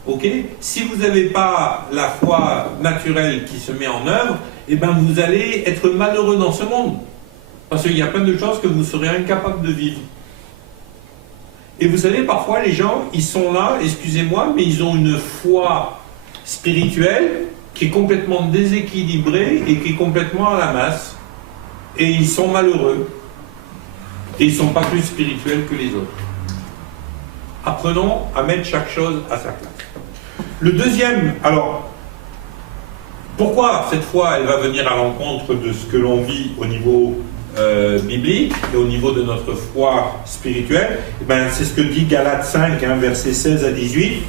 Ok? Si vous n'avez pas la foi naturelle qui se met en œuvre, eh ben vous allez être malheureux dans ce monde. Parce qu'il y a plein de choses que vous serez incapable de vivre. Et vous savez, parfois les gens, ils sont là, excusez-moi, mais ils ont une foi spirituelle qui est complètement déséquilibrée et qui est complètement à la masse. Et ils sont malheureux. Et ils ne sont pas plus spirituels que les autres. Apprenons à mettre chaque chose à sa place. Le deuxième, alors, pourquoi cette foi, elle va venir à l'encontre de ce que l'on vit au niveau biblique et au niveau de notre foi spirituelle? Eh ben, c'est ce que dit Galates 5, versets 16 à 18.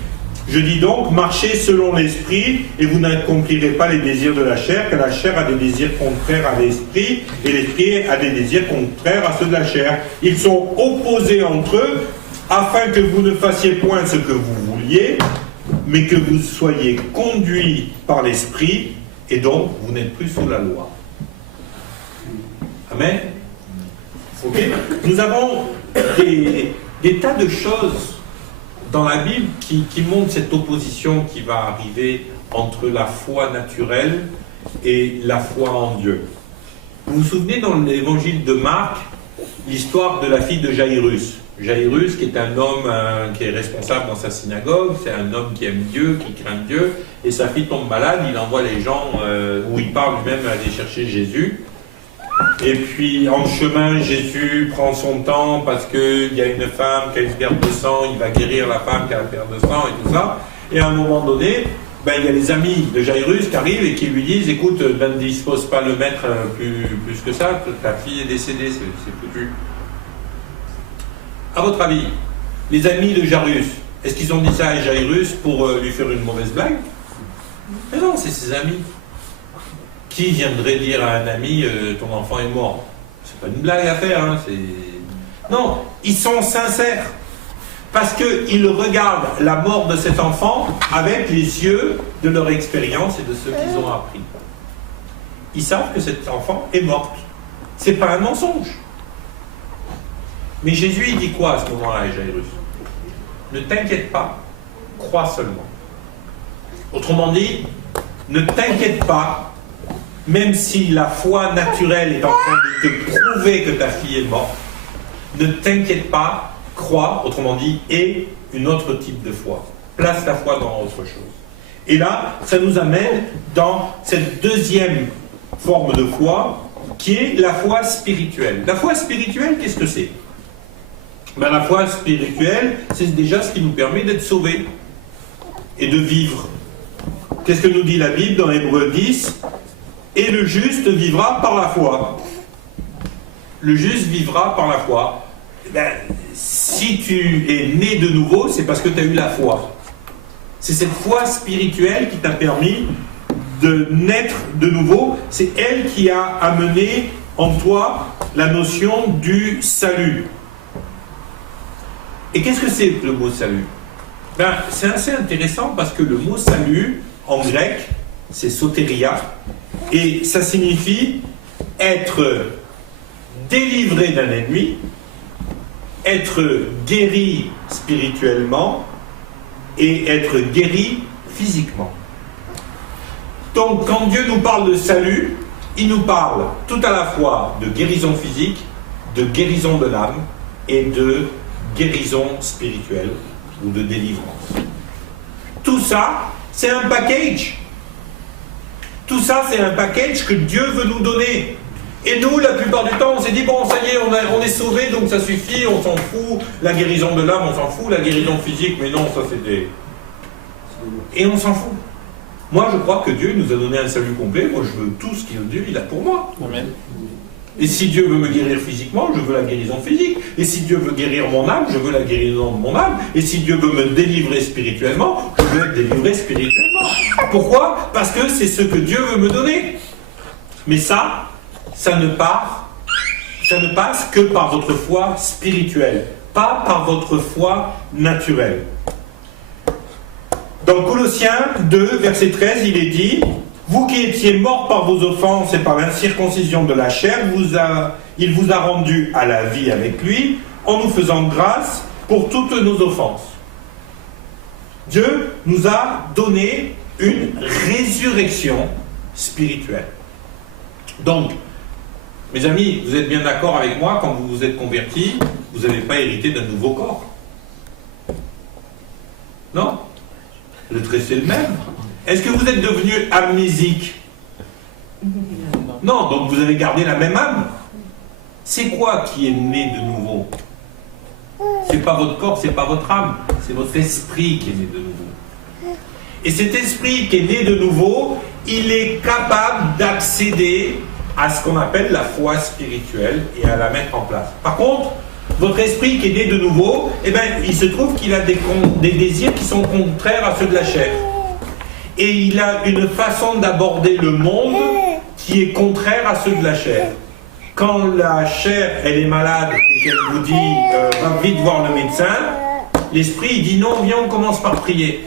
Je dis donc, marchez selon l'esprit et vous n'accomplirez pas les désirs de la chair, car la chair a des désirs contraires à l'esprit et l'esprit a des désirs contraires à ceux de la chair. Ils sont opposés entre eux afin que vous ne fassiez point ce que vous vouliez, mais que vous soyez conduits par l'esprit et donc vous n'êtes plus sous la loi. Amen. Ok. Nous avons des tas de choses dans la Bible qui montrent cette opposition qui va arriver entre la foi naturelle et la foi en Dieu. Vous vous souvenez dans l'évangile de Marc, l'histoire de la fille de Jairus. Jairus, qui est un homme qui est responsable dans sa synagogue, c'est un homme qui aime Dieu, qui craint Dieu, et sa fille tombe malade, il envoie les gens, où il part lui-même aller chercher Jésus. Et puis en chemin, Jésus prend son temps parce qu'il y a une femme qui a une perte de sang, il va guérir la femme qui a une perte de sang et tout ça. Et à un moment donné, il y a les amis de Jairus qui arrivent et qui lui disent « Écoute, ne dispose pas le maître plus que ça, ta fille est décédée, c'est foutu. » À votre avis, les amis de Jairus, est-ce qu'ils ont dit ça à Jairus pour lui faire une mauvaise blague? Mais non, c'est ses amis. Qui viendrait dire à un ami ton enfant est mort? C'est pas une blague à faire, hein, non, ils sont sincères. Parce qu'ils regardent la mort de cet enfant avec les yeux de leur expérience et de ce qu'ils ont appris. Ils savent que cet enfant est mort. C'est pas un mensonge. Mais Jésus, il dit quoi à ce moment-là à Jairus? Ne t'inquiète pas, crois seulement. Autrement dit, ne t'inquiète pas, même si la foi naturelle est en train de te prouver que ta fille est morte, ne t'inquiète pas, crois, autrement dit, aie une autre type de foi. Place ta foi dans autre chose. Et là, ça nous amène dans cette deuxième forme de foi, qui est la foi spirituelle. La foi spirituelle, qu'est-ce que c'est? La foi spirituelle, c'est déjà ce qui nous permet d'être sauvés et de vivre. Qu'est-ce que nous dit la Bible dans Hébreux 10? Et le juste vivra par la foi. Le juste vivra par la foi. Si tu es né de nouveau, c'est parce que tu as eu la foi. C'est cette foi spirituelle qui t'a permis de naître de nouveau. C'est elle qui a amené en toi la notion du salut. Et qu'est-ce que c'est le mot salut? C'est assez intéressant parce que le mot salut, en grec, c'est sotéria, et ça signifie être délivré d'un ennemi, être guéri spirituellement et être guéri physiquement. Donc quand Dieu nous parle de salut, il nous parle tout à la fois de guérison physique, de guérison de l'âme et de guérison spirituelle ou de délivrance. Tout ça, c'est un package. Tout ça, c'est un package que Dieu veut nous donner. Et nous, la plupart du temps, on s'est dit, bon, ça y est, on est sauvés, donc ça suffit, on s'en fout. La guérison de l'âme, on s'en fout. La guérison physique, mais non, ça c'est des... Et on s'en fout. Moi, je crois que Dieu nous a donné un salut complet. Moi, je veux tout ce que Dieu il a pour moi. Amen. Et si Dieu veut me guérir physiquement, je veux la guérison physique. Et si Dieu veut guérir mon âme, je veux la guérison de mon âme. Et si Dieu veut me délivrer spirituellement, je veux être délivré spirituellement. Pourquoi? Parce que c'est ce que Dieu veut me donner. Mais ça ne passe que par votre foi spirituelle, pas par votre foi naturelle. Dans Colossiens 2, verset 13, il est dit « Vous qui étiez morts par vos offenses et par l'incirconcision de la chair, il vous a rendus à la vie avec lui, en nous faisant grâce pour toutes nos offenses. » Dieu nous a donné une résurrection spirituelle. Donc, mes amis, vous êtes bien d'accord avec moi, quand vous vous êtes convertis, vous n'avez pas hérité d'un nouveau corps. Non? Vous êtes resté le même. Est-ce que vous êtes devenu amnésique? Non, donc vous avez gardé la même âme. C'est quoi qui est né de nouveau? C'est pas votre corps, c'est pas votre âme, c'est votre esprit qui est né de nouveau. Et cet esprit qui est né de nouveau, il est capable d'accéder à ce qu'on appelle la foi spirituelle et à la mettre en place. Par contre, votre esprit qui est né de nouveau, eh ben, il se trouve qu'il a des désirs qui sont contraires à ceux de la chair. Et il a une façon d'aborder le monde qui est contraire à ceux de la chair. Quand la chair, elle est malade et qu'elle vous dit va vite voir le médecin, l'esprit il dit non, viens, on commence par prier.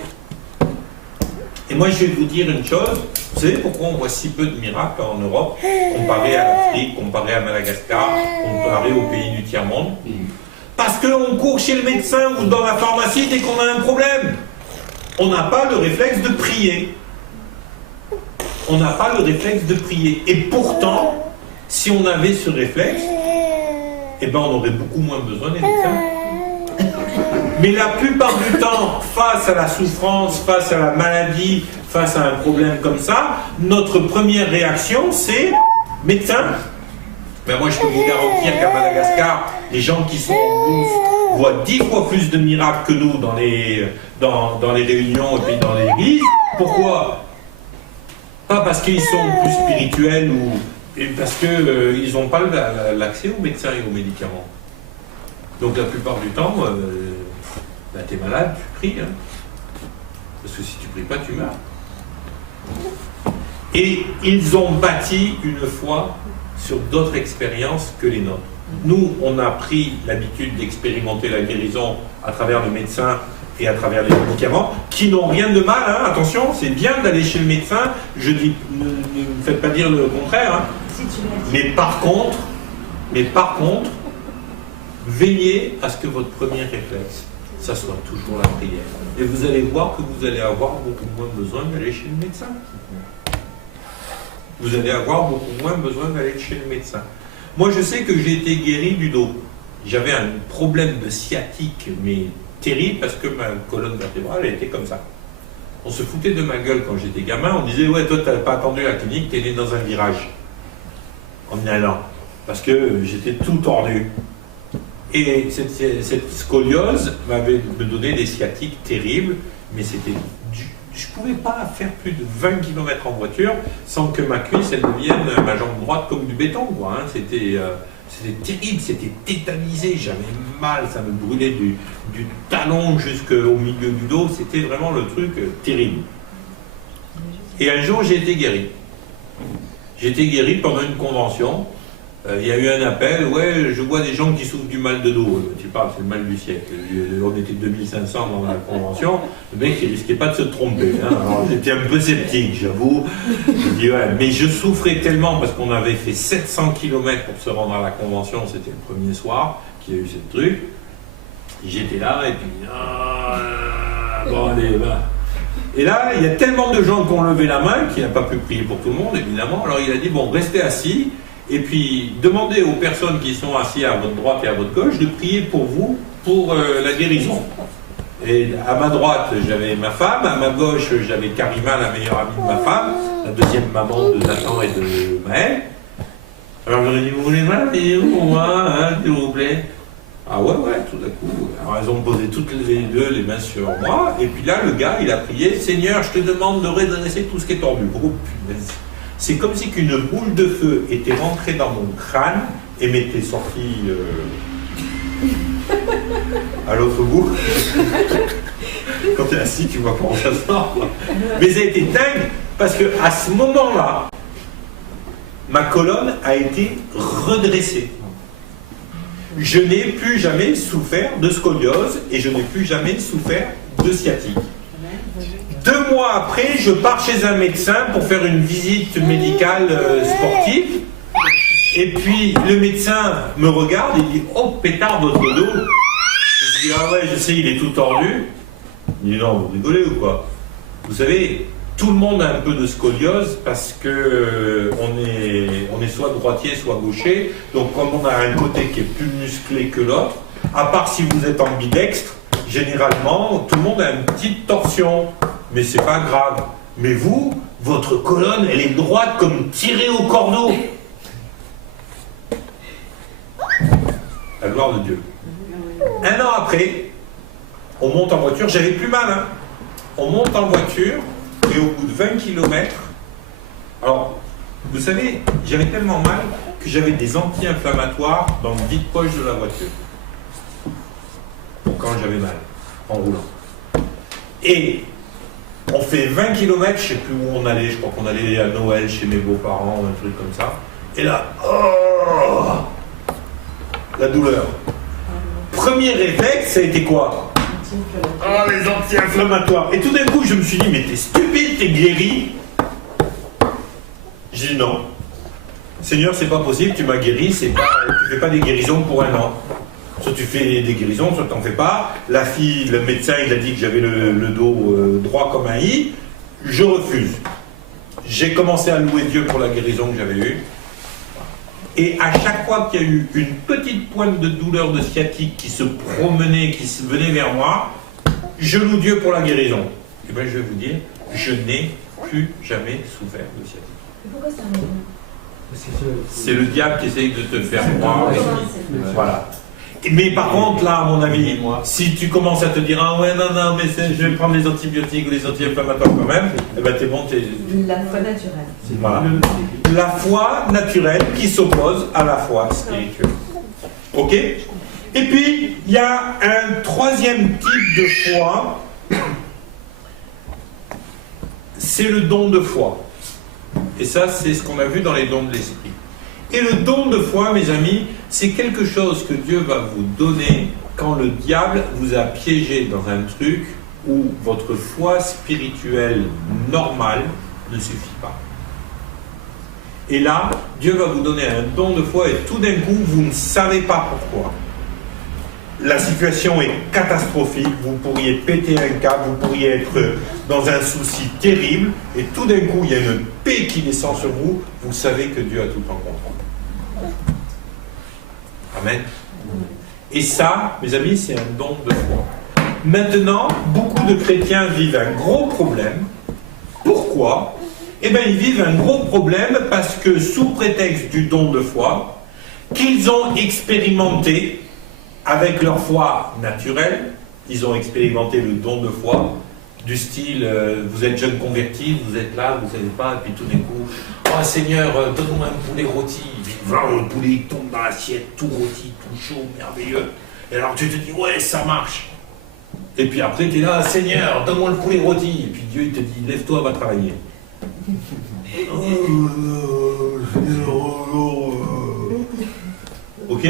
Et moi je vais vous dire une chose, vous savez pourquoi on voit si peu de miracles en Europe, comparé à l'Afrique, comparé à Madagascar, comparé aux pays du tiers-monde? Parce qu'on court chez le médecin ou dans la pharmacie dès qu'on a un problème. On n'a pas le réflexe de prier. On n'a pas le réflexe de prier. Et pourtant, si on avait ce réflexe, eh ben on aurait beaucoup moins besoin des médecins. Mais la plupart du temps, face à la souffrance, face à la maladie, face à un problème comme ça, notre première réaction, c'est médecin. Ben moi, je peux vous garantir qu'à Madagascar, les gens qui sont en bouffe voient 10 fois plus de miracles que nous dans les réunions et puis dans l'église. Pourquoi? Pas parce qu'ils sont plus spirituels et parce qu'ils n'ont pas l'accès aux médecins et aux médicaments. Donc la plupart du temps, tu es malade, tu pries. Hein. Parce que si tu pries pas, tu meurs. Et ils ont bâti une foi sur d'autres expériences que les nôtres. Nous, on a pris l'habitude d'expérimenter la guérison à travers le médecin et à travers les médicaments, qui n'ont rien de mal, hein. Attention, c'est bien d'aller chez le médecin, je dis, ne me faites pas dire le contraire, hein. Mais par contre, veillez à ce que votre premier réflexe, ça soit toujours la prière. Et vous allez voir que vous allez avoir beaucoup moins besoin d'aller chez le médecin. Vous allez avoir beaucoup moins besoin d'aller chez le médecin. Moi, je sais que j'ai été guéri du dos. J'avais un problème de sciatique, mais terrible, parce que ma colonne vertébrale était comme ça. On se foutait de ma gueule quand j'étais gamin. On disait, ouais, toi, t'as pas attendu la clinique, t'es né dans un virage. En y allant. Parce que j'étais tout tordu. Et cette scoliose me donnait des sciatiques terribles, mais c'était... Je ne pouvais pas faire plus de 20 km en voiture sans que ma cuisse, elle devienne, ma jambe droite, comme du béton, quoi, hein. C'était terrible, c'était tétanisé, j'avais mal, ça me brûlait du talon jusqu'au milieu du dos, c'était vraiment le truc terrible. Et un jour, j'ai été guéri. J'ai été guéri pendant une convention. Il y a eu un appel, ouais, je vois des gens qui souffrent du mal de dos. Tu parles, c'est le mal du siècle. On était 2500 dans la convention, le mec il risquait pas de se tromper. Hein. Alors j'étais un peu sceptique, j'avoue. Je dis ouais, mais je souffrais tellement parce qu'on avait fait 700 km pour se rendre à la convention, c'était le premier soir qu'il y a eu ce truc. J'étais là et puis bon allez, va. Et là, il y a tellement de gens qui ont levé la main qu'il n'a pas pu prier pour tout le monde, évidemment. Alors il a dit bon, restez assis. Et puis, demandez aux personnes qui sont assises à votre droite et à votre gauche de prier pour vous, pour la guérison. Et à ma droite, j'avais ma femme, à ma gauche, j'avais Karima, la meilleure amie de ma femme, la deuxième maman de Nathan et de Maël. Alors, je leur ai dit, vous voulez mal prier pour moi, hein, s'il vous plaît? Ah ouais, tout d'un coup. Alors, elles ont posé toutes les deux les mains sur moi, et puis là, le gars, il a prié, Seigneur, je te demande de redresser tout ce qui est tordu. Oh, punaise. C'est comme si qu'une boule de feu était rentrée dans mon crâne et m'était sortie à l'autre bout. Quand tu es assis, tu vois pas où ça sort. Quoi. Mais ça a été dingue parce que à ce moment-là, ma colonne a été redressée. Je n'ai plus jamais souffert de scoliose et je n'ai plus jamais souffert de sciatique. 2 mois après, je pars chez un médecin pour faire une visite médicale sportive. Et puis le médecin me regarde et dit « Oh pétard, votre dos !» Je dis « Ah ouais, je sais, il est tout tordu. » Il dit « Non, vous rigolez ou quoi ?» Vous savez, tout le monde a un peu de scoliose parce que on est soit droitier, soit gaucher. Donc comme on a un côté qui est plus musclé que l'autre, à part si vous êtes ambidextre, généralement, tout le monde a une petite torsion. Mais c'est pas grave. Mais vous, votre colonne, elle est droite comme tirée au cordeau. La gloire de Dieu. 1 an après, on monte en voiture. J'avais plus mal, hein. On monte en voiture et au bout de 20 km, alors, vous savez, j'avais tellement mal que j'avais des anti-inflammatoires dans le vide-poche de la voiture. Pour quand j'avais mal, en roulant. Et on fait 20 km, je ne sais plus où on allait, je crois qu'on allait à Noël chez mes beaux-parents, un truc comme ça. Et là, oh, la douleur. Premier réflexe, ça a été quoi? Oh, les anti-inflammatoires. Et tout d'un coup, je me suis dit, mais t'es stupide, t'es guéri. J'ai dit non. Seigneur, c'est pas possible, tu m'as guéri, tu fais pas des guérisons pour 1 an. Soit tu fais des guérisons, soit tu n'en fais pas. La fille, le médecin, il a dit que j'avais le dos droit comme un i. Je refuse. J'ai commencé à louer Dieu pour la guérison que j'avais eue. Et à chaque fois qu'il y a eu une petite pointe de douleur de sciatique qui se promenait, qui venait vers moi, je loue Dieu pour la guérison. Et bien je vais vous dire, je n'ai plus jamais souffert de sciatique. Pourquoi ça arrive? C'est le diable qui essaye de te faire croire. Voilà. Mais par contre, là, à mon avis, si tu commences à te dire « Ah ouais, non, mais je vais prendre les antibiotiques ou les anti-inflammatoires quand même », eh ben t'es bon, t'es... La foi naturelle. Voilà. La foi naturelle qui s'oppose à la foi spirituelle. Ok? Et puis, il y a un troisième type de foi. C'est le don de foi. Et ça, c'est ce qu'on a vu dans les dons de l'esprit. Et le don de foi, mes amis, c'est quelque chose que Dieu va vous donner quand le diable vous a piégé dans un truc où votre foi spirituelle normale ne suffit pas. Et là, Dieu va vous donner un don de foi et tout d'un coup, vous ne savez pas pourquoi. La situation est catastrophique, vous pourriez péter un câble, vous pourriez être dans un souci terrible, et tout d'un coup, il y a une paix qui descend sur vous, vous savez que Dieu a tout en contrôle. Amen. Et ça, mes amis, c'est un don de foi. Maintenant, beaucoup de chrétiens vivent un gros problème. Pourquoi? Eh bien, ils vivent un gros problème parce que, sous prétexte du don de foi, qu'ils ont expérimenté avec leur foi naturelle, ils ont expérimenté le don de foi, du style, vous êtes jeune converti, vous êtes là, vous ne savez pas, et puis tout d'un coup, oh Seigneur, donne-moi un poulet rôti, et puis voilà, le poulet il tombe dans l'assiette, tout rôti, tout chaud, merveilleux, et alors tu te dis, ouais, ça marche. Et puis après, tu es là, Seigneur, donne-moi le poulet rôti, et puis Dieu il te dit, lève-toi, va travailler. Ok?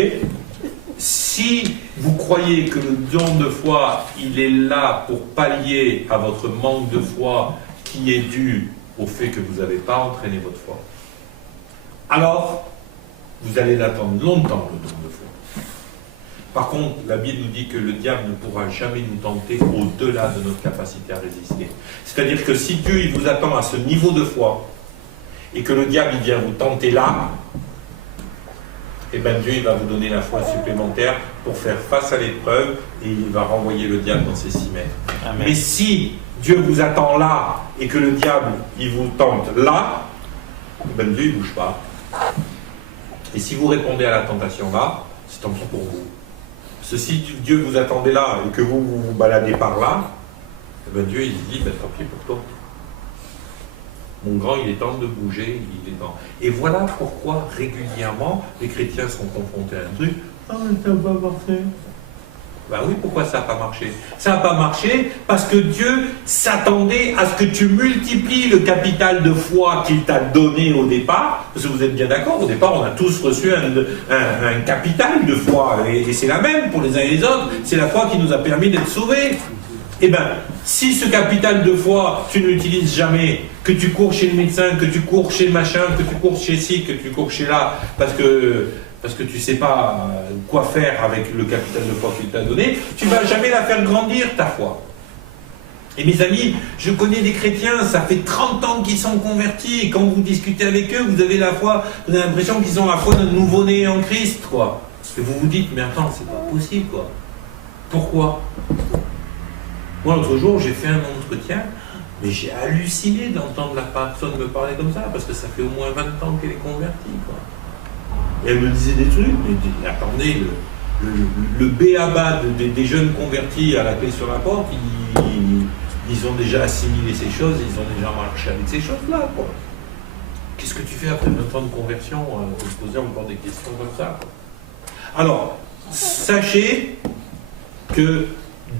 Si vous croyez que le don de foi, il est là pour pallier à votre manque de foi qui est dû au fait que vous n'avez pas entraîné votre foi, alors vous allez l'attendre longtemps, le don de foi. Par contre, la Bible nous dit que le diable ne pourra jamais nous tenter au-delà de notre capacité à résister. C'est-à-dire que si Dieu il vous attend à ce niveau de foi, et que le diable il vient vous tenter là, et bien Dieu il va vous donner la foi supplémentaire pour faire face à l'épreuve et il va renvoyer le diable dans ses cimetières. Amen. Mais si Dieu vous attend là et que le diable il vous tente là, et bien Dieu il ne bouge pas. Et si vous répondez à la tentation là, c'est tant pis pour vous. Parce que si Dieu vous attendait là et que vous vous baladez par là, et bien Dieu il dit ben, tant pis pour toi. Mon grand, il est temps de bouger, il est temps. Et voilà pourquoi régulièrement les chrétiens sont confrontés à un truc. Ah, mais t'as pas parfait. Ben oui, pourquoi ça n'a pas marché? Ça n'a pas marché parce que Dieu s'attendait à ce que tu multiplies le capital de foi qu'il t'a donné au départ. Parce que vous êtes bien d'accord, au départ, on a tous reçu un capital de foi. Et c'est la même pour les uns et les autres. C'est la foi qui nous a permis d'être sauvés. Eh bien, si ce capital de foi, tu ne l'utilises jamais, que tu cours chez le médecin, que tu cours chez le machin, que tu cours chez ci, que tu cours chez là, parce que tu ne sais pas quoi faire avec le capital de foi qu'il t'a donné, tu ne vas jamais la faire grandir, ta foi. Et mes amis, je connais des chrétiens, ça fait 30 ans qu'ils sont convertis, et quand vous discutez avec eux, vous avez l'impression qu'ils ont la foi d'un nouveau-né en Christ, quoi. Et vous vous dites, mais attends, c'est pas possible, quoi. Pourquoi? Moi, l'autre jour, j'ai fait un entretien, mais j'ai halluciné d'entendre la personne me parler comme ça, parce que ça fait au moins 20 ans qu'elle est convertie, quoi. Et elle me disait des trucs, mais attendez, le b.a.-ba des jeunes convertis à la clé sur la porte, ils ont déjà assimilé ces choses, ils ont déjà marché avec ces choses-là, quoi. Qu'est-ce que tu fais après 20 ans de conversion pour se poser encore des questions comme ça, quoi. Alors, sachez que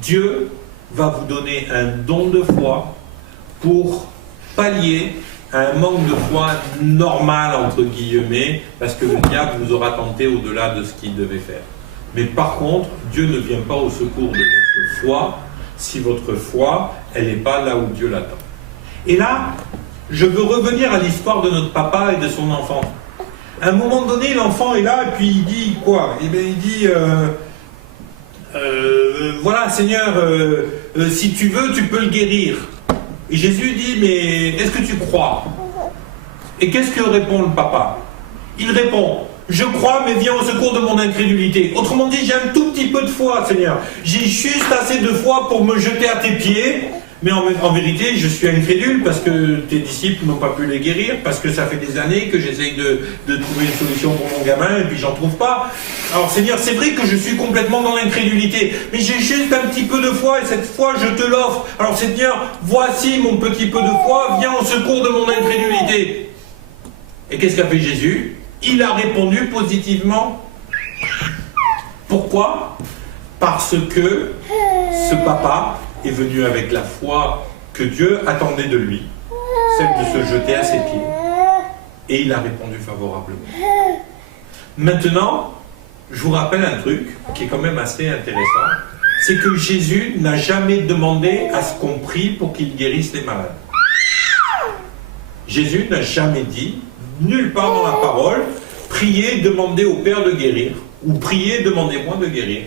Dieu va vous donner un don de foi pour pallier un manque de foi normal, entre guillemets, parce que le diable vous aura tenté au-delà de ce qu'il devait faire. Mais par contre, Dieu ne vient pas au secours de votre foi si votre foi, elle n'est pas là où Dieu l'attend. Et là, je veux revenir à l'histoire de notre papa et de son enfant. À un moment donné, l'enfant est là et puis il dit quoi? Eh bien, il dit voilà, Seigneur, si tu veux, tu peux le guérir. Et Jésus dit, mais est-ce que tu crois? Et qu'est-ce que répond le papa? Il répond, je crois, mais viens au secours de mon incrédulité. Autrement dit, j'ai un tout petit peu de foi, Seigneur. J'ai juste assez de foi pour me jeter à tes pieds. Mais en vérité, je suis incrédule parce que tes disciples n'ont pas pu les guérir, parce que ça fait des années que j'essaye de trouver une solution pour mon gamin et puis j'en trouve pas. Alors Seigneur, c'est vrai que je suis complètement dans l'incrédulité, mais j'ai juste un petit peu de foi et cette foi, je te l'offre. Alors Seigneur, voici mon petit peu de foi, viens au secours de mon incrédulité. Et qu'est-ce qu'a fait Jésus? Il a répondu positivement. Pourquoi? Parce que ce papa est venu avec la foi que Dieu attendait de lui, celle de se jeter à ses pieds. Et il a répondu favorablement. Maintenant, je vous rappelle un truc qui est quand même assez intéressant, c'est que Jésus n'a jamais demandé à ce qu'on prie pour qu'il guérisse les malades. Jésus n'a jamais dit, nulle part dans la parole, priez, demandez au Père de guérir, ou priez, demandez-moi de guérir.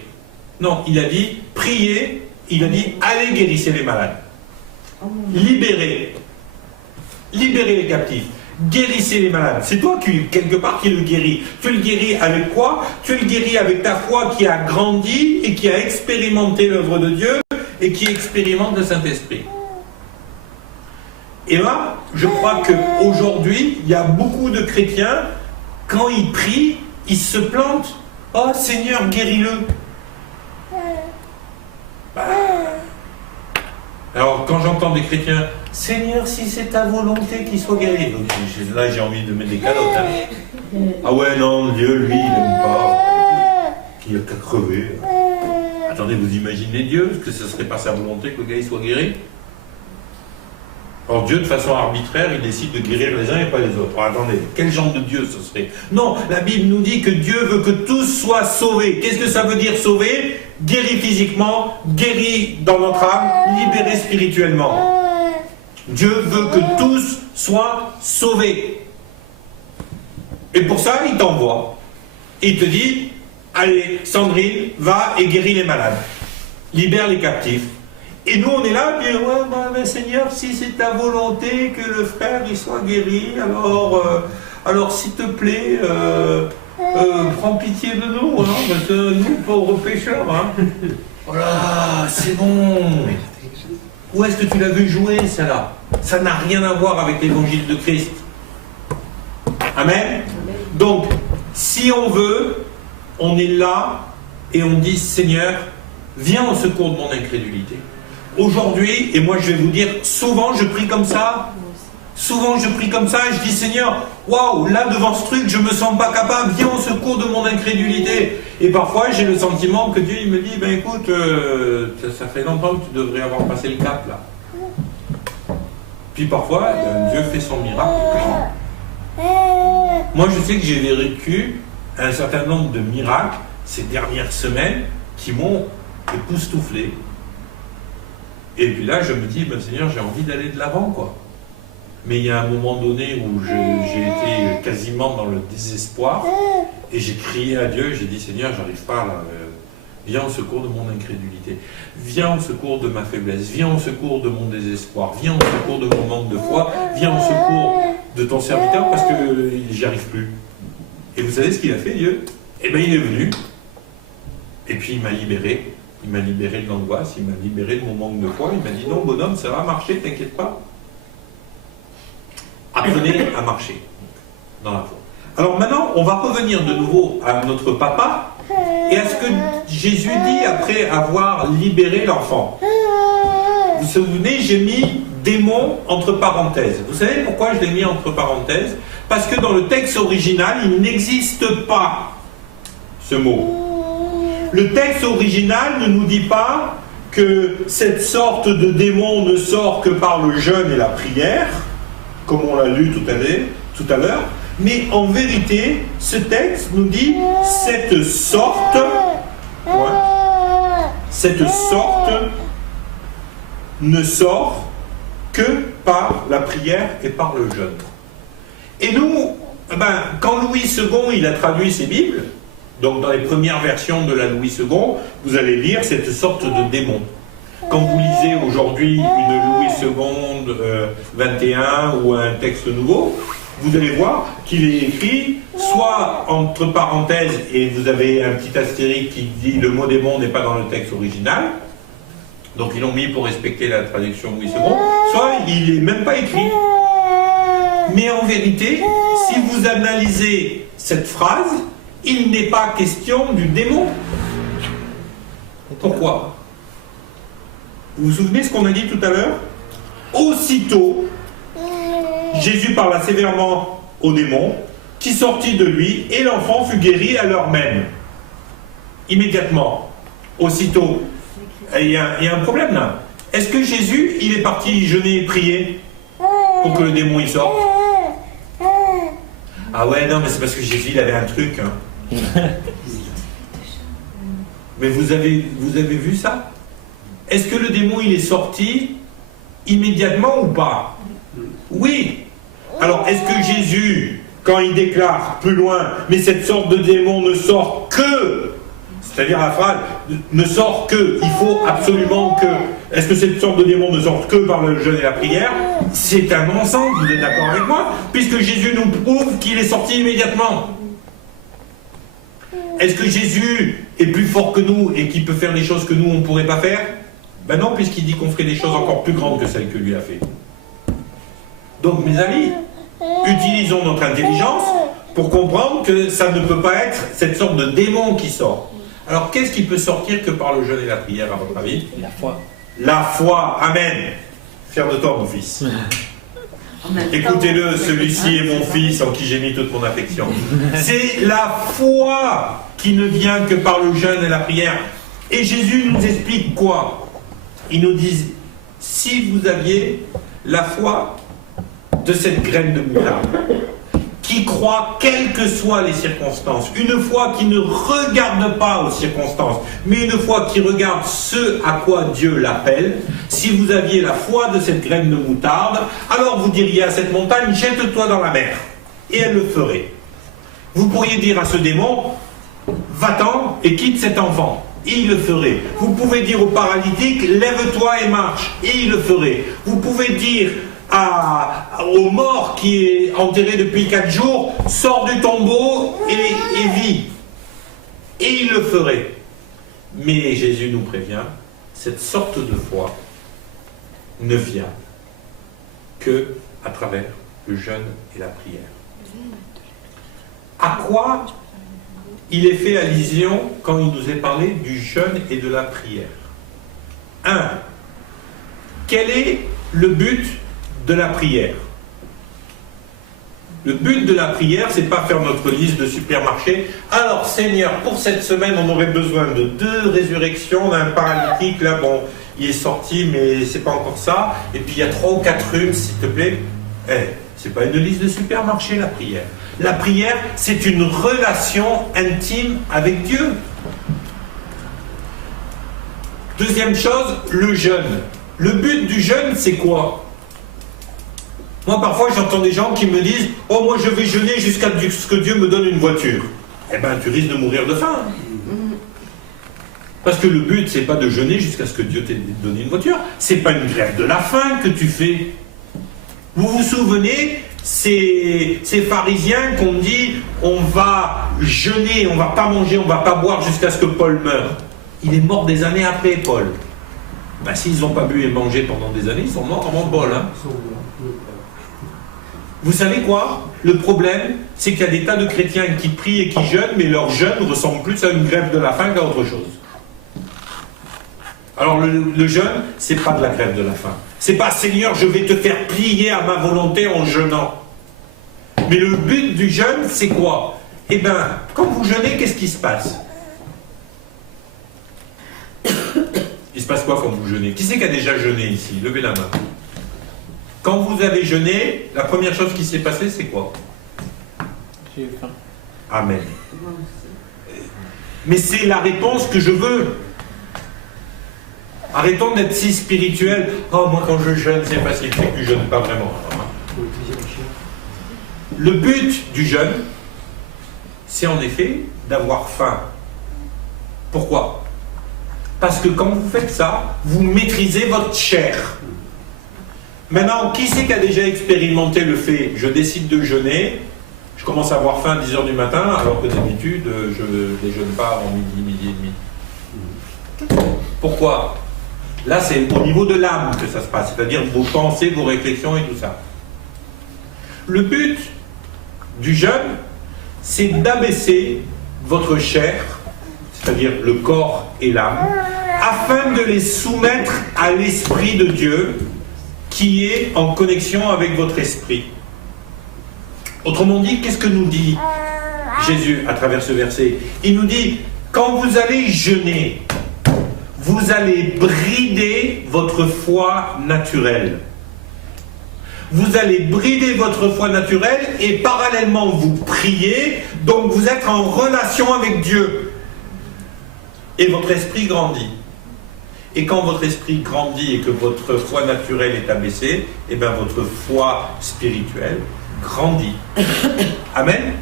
Non, il a dit, priez, il a dit, allez guérissez les malades. Libérez les captifs. Guérissez les malades. C'est toi qui, quelque part, qui le guéris. Tu le guéris avec quoi? Tu le guéris avec ta foi qui a grandi et qui a expérimenté l'œuvre de Dieu et qui expérimente le Saint-Esprit. Et là, je crois qu'aujourd'hui, il y a beaucoup de chrétiens, quand ils prient, ils se plantent. Oh Seigneur, guéris-le. Alors, quand j'entends des chrétiens, Seigneur, si c'est ta volonté qu'il soit guéri, donc, là j'ai envie de mettre des calottes. Hein. Ah ouais, non, Dieu, lui, il n'aime pas. Il a qu'à crever. Attendez, vous imaginez Dieu? Est-ce que ce ne serait pas sa volonté que le gars il soit guéri? Alors Dieu, de façon arbitraire, il décide de guérir les uns et pas les autres. Alors, attendez, quel genre de Dieu ce serait? Non, la Bible nous dit que Dieu veut que tous soient sauvés. Qu'est-ce que ça veut dire sauver? Guéri physiquement, guéri dans notre âme, libéré spirituellement. Dieu veut que tous soient sauvés. Et pour ça, il t'envoie. Il te dit, allez, Sandrine, va et guéris les malades. Libère les captifs. Et nous, on est là, puis, ouais, mais Seigneur, si c'est ta volonté que le frère il soit guéri, alors s'il te plaît, prends pitié de nous, hein, parce que nous, pauvres pécheurs, hein. Voilà, c'est bon. Où est-ce que tu l'as vu jouer, celle-là? Ça n'a rien à voir avec l'évangile de Christ. Amen. Donc, si on veut, on est là et on dit, Seigneur, viens au secours de mon incrédulité. Aujourd'hui, et moi je vais vous dire, souvent je prie comme ça, Souvent je prie comme ça et je dis Seigneur, waouh, là devant ce truc je me sens pas capable, viens au secours de mon incrédulité. Et parfois j'ai le sentiment que Dieu il me dit, ben écoute, ça fait longtemps que tu devrais avoir passé le cap là. Puis parfois Dieu fait son miracle. Moi je sais que j'ai vécu un certain nombre de miracles ces dernières semaines qui m'ont époustouflé. Et puis là je me dis, ben Seigneur, j'ai envie d'aller de l'avant quoi. Mais il y a un moment donné où j'ai été quasiment dans le désespoir et j'ai crié à Dieu, j'ai dit Seigneur, j'arrive pas là, viens au secours de mon incrédulité, viens au secours de ma faiblesse, viens au secours de mon désespoir, viens au secours de mon manque de foi, viens au secours de ton serviteur parce que j'y arrive plus. Et vous savez ce qu'il a fait Dieu? Eh bien il est venu et puis il m'a libéré de l'angoisse, il m'a libéré de mon manque de foi, il m'a dit non bonhomme ça va marcher, t'inquiète pas. Apprenez à marcher dans la foi. Alors maintenant, on va revenir de nouveau à notre papa et à ce que Jésus dit après avoir libéré l'enfant. Vous vous souvenez, j'ai mis démon entre parenthèses. Vous savez pourquoi je l'ai mis entre parenthèses? Parce que dans le texte original, il n'existe pas ce mot. Le texte original ne nous dit pas que cette sorte de démon ne sort que par le jeûne et la prière, comme on l'a lu tout à l'heure, mais en vérité, ce texte nous dit cette sorte ne sort que par la prière et par le jeûne. Et nous, quand Louis II il a traduit ses Bibles, donc dans les premières versions de la Louis II, vous allez lire cette sorte de démon. Quand vous lisez aujourd'hui une Louis II 21 ou un texte nouveau, vous allez voir qu'il est écrit soit entre parenthèses et vous avez un petit astérique qui dit le mot démon n'est pas dans le texte original, donc ils l'ont mis pour respecter la traduction Louis II, soit il n'est même pas écrit. Mais en vérité, si vous analysez cette phrase, il n'est pas question du démon. Pourquoi ? Vous vous souvenez ce qu'on a dit tout à l'heure? Aussitôt, Jésus parla sévèrement au démon, qui sortit de lui, et l'enfant fut guéri à l'heure même. Immédiatement. Aussitôt. Il y a un problème là. Est-ce que Jésus, il est parti jeûner et prier pour que le démon y sorte? Ah ouais, non, mais c'est parce que Jésus, il avait un truc. Hein. Mais vous avez vu ça? Est-ce que le démon il est sorti immédiatement ou pas? Oui. Alors est-ce que Jésus, quand il déclare plus loin, mais cette sorte de démon ne sort que, c'est-à-dire la phrase, ne sort que, il faut absolument que, est-ce que cette sorte de démon ne sort que par le jeûne et la prière? C'est un non-sens, vous êtes d'accord avec moi? Puisque Jésus nous prouve qu'il est sorti immédiatement. Est-ce que Jésus est plus fort que nous et qu'il peut faire des choses que nous on ne pourrait pas faire? Ben non, puisqu'il dit qu'on ferait des choses encore plus grandes que celles que lui a fait. Donc, mes amis, utilisons notre intelligence pour comprendre que ça ne peut pas être cette sorte de démon qui sort. Alors, qu'est-ce qui peut sortir que par le jeûne et la prière, à votre avis? La foi. La foi, amen. Fier de toi, mon fils. Écoutez-le, celui-ci est mon fils en qui j'ai mis toute mon affection. C'est la foi qui ne vient que par le jeûne et la prière. Et Jésus nous explique quoi? Il nous dit, si vous aviez la foi de cette graine de moutarde, qui croit quelles que soient les circonstances, une foi qui ne regarde pas aux circonstances, mais une foi qui regarde ce à quoi Dieu l'appelle, si vous aviez la foi de cette graine de moutarde, alors vous diriez à cette montagne, jette-toi dans la mer, et elle le ferait. Vous pourriez dire à ce démon, va-t'en et quitte cet enfant. Et il le ferait. Vous pouvez dire au paralytique, lève-toi et marche, et il le ferait. Vous pouvez dire au mort qui est enterré depuis 4 jours, sors du tombeau et vis. Et il le ferait. Mais Jésus nous prévient, cette sorte de foi ne vient que à travers le jeûne et la prière. À quoi il est fait allusion quand il nous est parlé du jeûne et de la prière? 1. Quel est le but de la prière? Le but de la prière, c'est pas faire notre liste de supermarchés. Alors Seigneur, pour cette semaine, on aurait besoin de 2 résurrections, d'un paralytique, là bon, il est sorti, mais c'est pas encore ça. Et puis il y a 3 ou 4 rhumes, s'il te plaît. C'est pas une liste de supermarchés, la prière. La prière, c'est une relation intime avec Dieu. Deuxième chose, le jeûne. Le but du jeûne, c'est quoi? Moi, parfois, j'entends des gens qui me disent « Oh, moi, je vais jeûner jusqu'à ce que Dieu me donne une voiture. » Eh bien, tu risques de mourir de faim. Parce que le but, c'est pas de jeûner jusqu'à ce que Dieu t'ait donné une voiture. C'est pas une grève de la faim que tu fais. Vous vous souvenez, ces pharisiens qu'on dit « On va jeûner, on va pas manger, on va pas boire jusqu'à ce que Paul meure. » Il est mort des années après, Paul. Ben, s'ils n'ont pas bu et mangé pendant des années, ils sont morts avant Paul. Hein. Vous savez quoi? Le problème, c'est qu'il y a des tas de chrétiens qui prient et qui jeûnent, mais leur jeûne ressemble plus à une grève de la faim qu'à autre chose. Alors le jeûne, c'est pas de la grève de la faim. C'est pas Seigneur, je vais te faire plier à ma volonté en jeûnant. Mais le but du jeûne, c'est quoi? Eh bien, quand vous jeûnez, qu'est-ce qui se passe? Il se passe quoi quand vous jeûnez? Qui c'est qui a déjà jeûné ici? Levez la main. Quand vous avez jeûné, la première chose qui s'est passée, c'est quoi? J'ai eu faim. Amen. Mais c'est la réponse que je veux. Arrêtons d'être si spirituels. Oh, moi quand je jeûne, c'est facile. C'est que je jeûne pas vraiment. Le but du jeûne, c'est en effet d'avoir faim. Pourquoi? Parce que quand vous faites ça, vous maîtrisez votre chair. Maintenant, qui c'est qui a déjà expérimenté le fait, je décide de jeûner, je commence à avoir faim à 10h du matin, alors que d'habitude, je ne déjeune pas avant midi et demi. Pourquoi? Là, c'est au niveau de l'âme que ça se passe, c'est-à-dire vos pensées, vos réflexions et tout ça. Le but du jeûne, c'est d'abaisser votre chair, c'est-à-dire le corps et l'âme, afin de les soumettre à l'Esprit de Dieu, qui est en connexion avec votre esprit. Autrement dit, qu'est-ce que nous dit Jésus à travers ce verset? Il nous dit, quand vous allez jeûner, vous allez brider votre foi naturelle. Vous allez brider votre foi naturelle et parallèlement vous priez, donc vous êtes en relation avec Dieu. Et votre esprit grandit. Et quand votre esprit grandit et que votre foi naturelle est abaissée, et bien votre foi spirituelle grandit. Amen.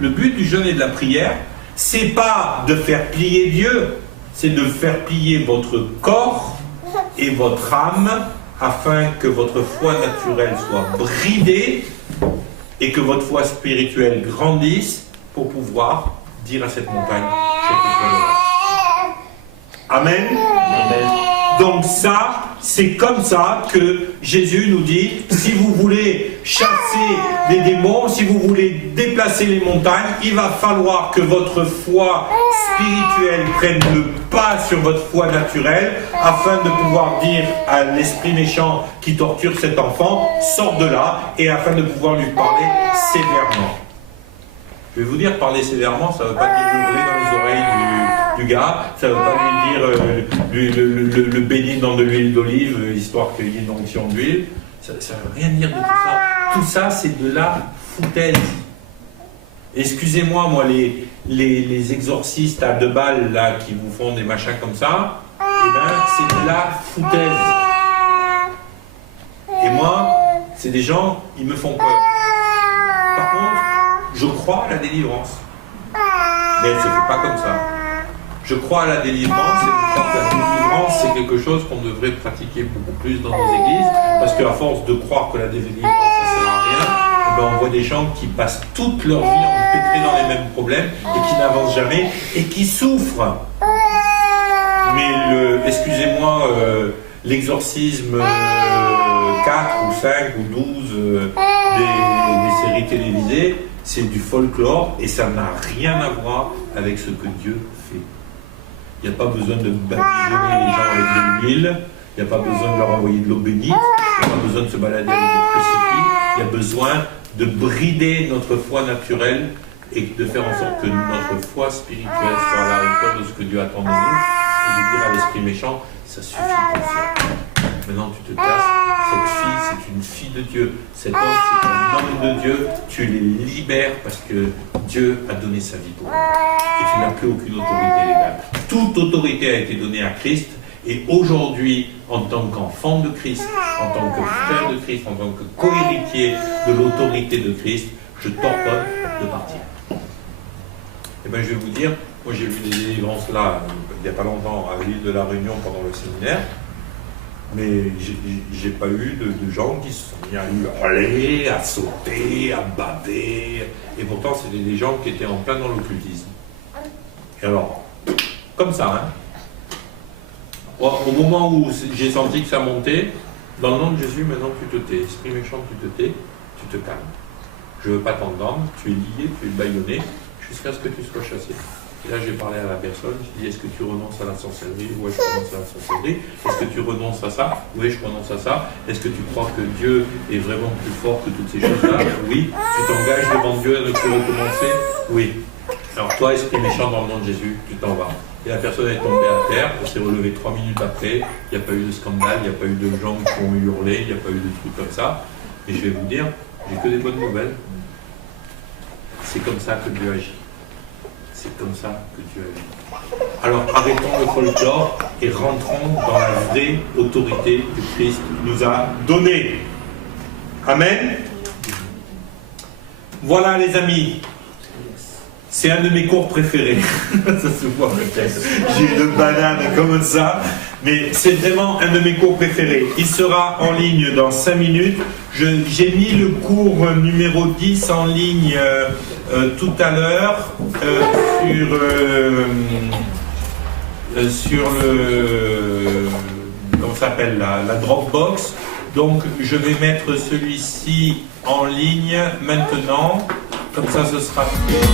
Le but du jeûne et de la prière, c'est pas de faire plier Dieu, c'est de faire plier votre corps et votre âme afin que votre foi naturelle soit bridée et que votre foi spirituelle grandisse pour pouvoir dire à cette montagne, Amen. Amen. Donc ça, c'est comme ça que Jésus nous dit, si vous voulez chasser les démons, si vous voulez déplacer les montagnes, il va falloir que votre foi spirituelle prenne le pas sur votre foi naturelle, afin de pouvoir dire à l'esprit méchant qui torture cet enfant, sors de là, et afin de pouvoir lui parler sévèrement. Je vais vous dire, parler sévèrement, ça ne veut pas dire hurler dans les oreilles du gars, ça ne veut pas lui dire le baigner dans de l'huile d'olive, histoire qu'il y ait une onction d'huile. Ça ne veut rien dire de tout ça. Tout ça, c'est de la foutaise. Excusez-moi, moi, les exorcistes à 2 balles, là, qui vous font des machins comme ça, eh ben, c'est de la foutaise. Et moi, c'est des gens, ils me font peur. Par contre, je crois à la délivrance. Mais elle ne se fait pas comme ça. Je crois à la délivrance, et je crois que la délivrance, c'est quelque chose qu'on devrait pratiquer beaucoup plus dans nos églises, parce qu'à force de croire que la délivrance, ça ne sert à rien, eh ben on voit des gens qui passent toute leur vie empêtrés dans les mêmes problèmes, et qui n'avancent jamais, et qui souffrent. Mais excusez-moi, l'exorcisme 4 ou 5 ou 12 des séries télévisées, c'est du folklore, et ça n'a rien à voir avec ce que Dieu fait. Il n'y a pas besoin de badigeonner les gens avec de l'huile, il n'y a pas besoin de leur envoyer de l'eau bénite, il n'y a pas besoin de se balader avec des crucifix. il y a besoin de brider notre foi naturelle et de faire en sorte que notre foi spirituelle soit à la hauteur de ce que Dieu attend de nous, et de dire à l'esprit méchant, ça suffit de faire. Maintenant tu te casses, cette fille c'est une fille de Dieu, cet homme c'est un homme de Dieu, tu les libères parce que Dieu a donné sa vie pour eux. Et tu n'as plus aucune autorité légale. Toute autorité a été donnée à Christ, et aujourd'hui, en tant qu'enfant de Christ, en tant que frère de Christ, en tant que co-héritier de l'autorité de Christ, je t'ordonne de partir. Et bien je vais vous dire, moi j'ai vu des délivrances là, il n'y a pas longtemps, à l'île de la Réunion pendant le séminaire, mais j'ai pas eu de gens qui se sont mis à hurler, à sauter, à baver, et pourtant c'était des gens qui étaient en plein dans l'occultisme. Et alors, comme ça, hein. Au moment où j'ai senti que ça montait, dans le nom de Jésus, maintenant tu te tais. Esprit méchant, tu te tais, tu te calmes. Je ne veux pas t'entendre, tu es lié, tu es bâillonné, jusqu'à ce que tu sois chassé. Et là, j'ai parlé à la personne, je dis, est-ce que tu renonces à la sorcellerie? Oui, je renonce à la sorcellerie. Est-ce que tu renonces à ça? Oui, je renonce à ça. Est-ce que tu crois que Dieu est vraiment plus fort que toutes ces choses-là? Oui. Tu t'engages devant Dieu à ne plus recommencer? Oui. Alors toi, esprit méchant, dans le nom de Jésus, tu t'en vas. Et la personne est tombée à terre, elle s'est relevée 3 minutes après, il n'y a pas eu de scandale, il n'y a pas eu de gens qui ont hurlé, il n'y a pas eu de trucs comme ça. Et je vais vous dire, j'ai que des bonnes nouvelles. C'est comme ça que Dieu agit. C'est comme ça que Dieu agit. Alors arrêtons le folklore et rentrons dans la vraie autorité que Christ nous a donnée. Amen. Voilà les amis. C'est un de mes cours préférés. Ça se voit peut-être. J'ai une banane comme ça. Mais c'est vraiment un de mes cours préférés. Il sera en ligne dans 5 minutes. J'ai mis le cours numéro 10 en ligne tout à l'heure sur le... comment ça s'appelle la Dropbox. Donc je vais mettre celui-ci en ligne maintenant. Comme ça, ce sera fait.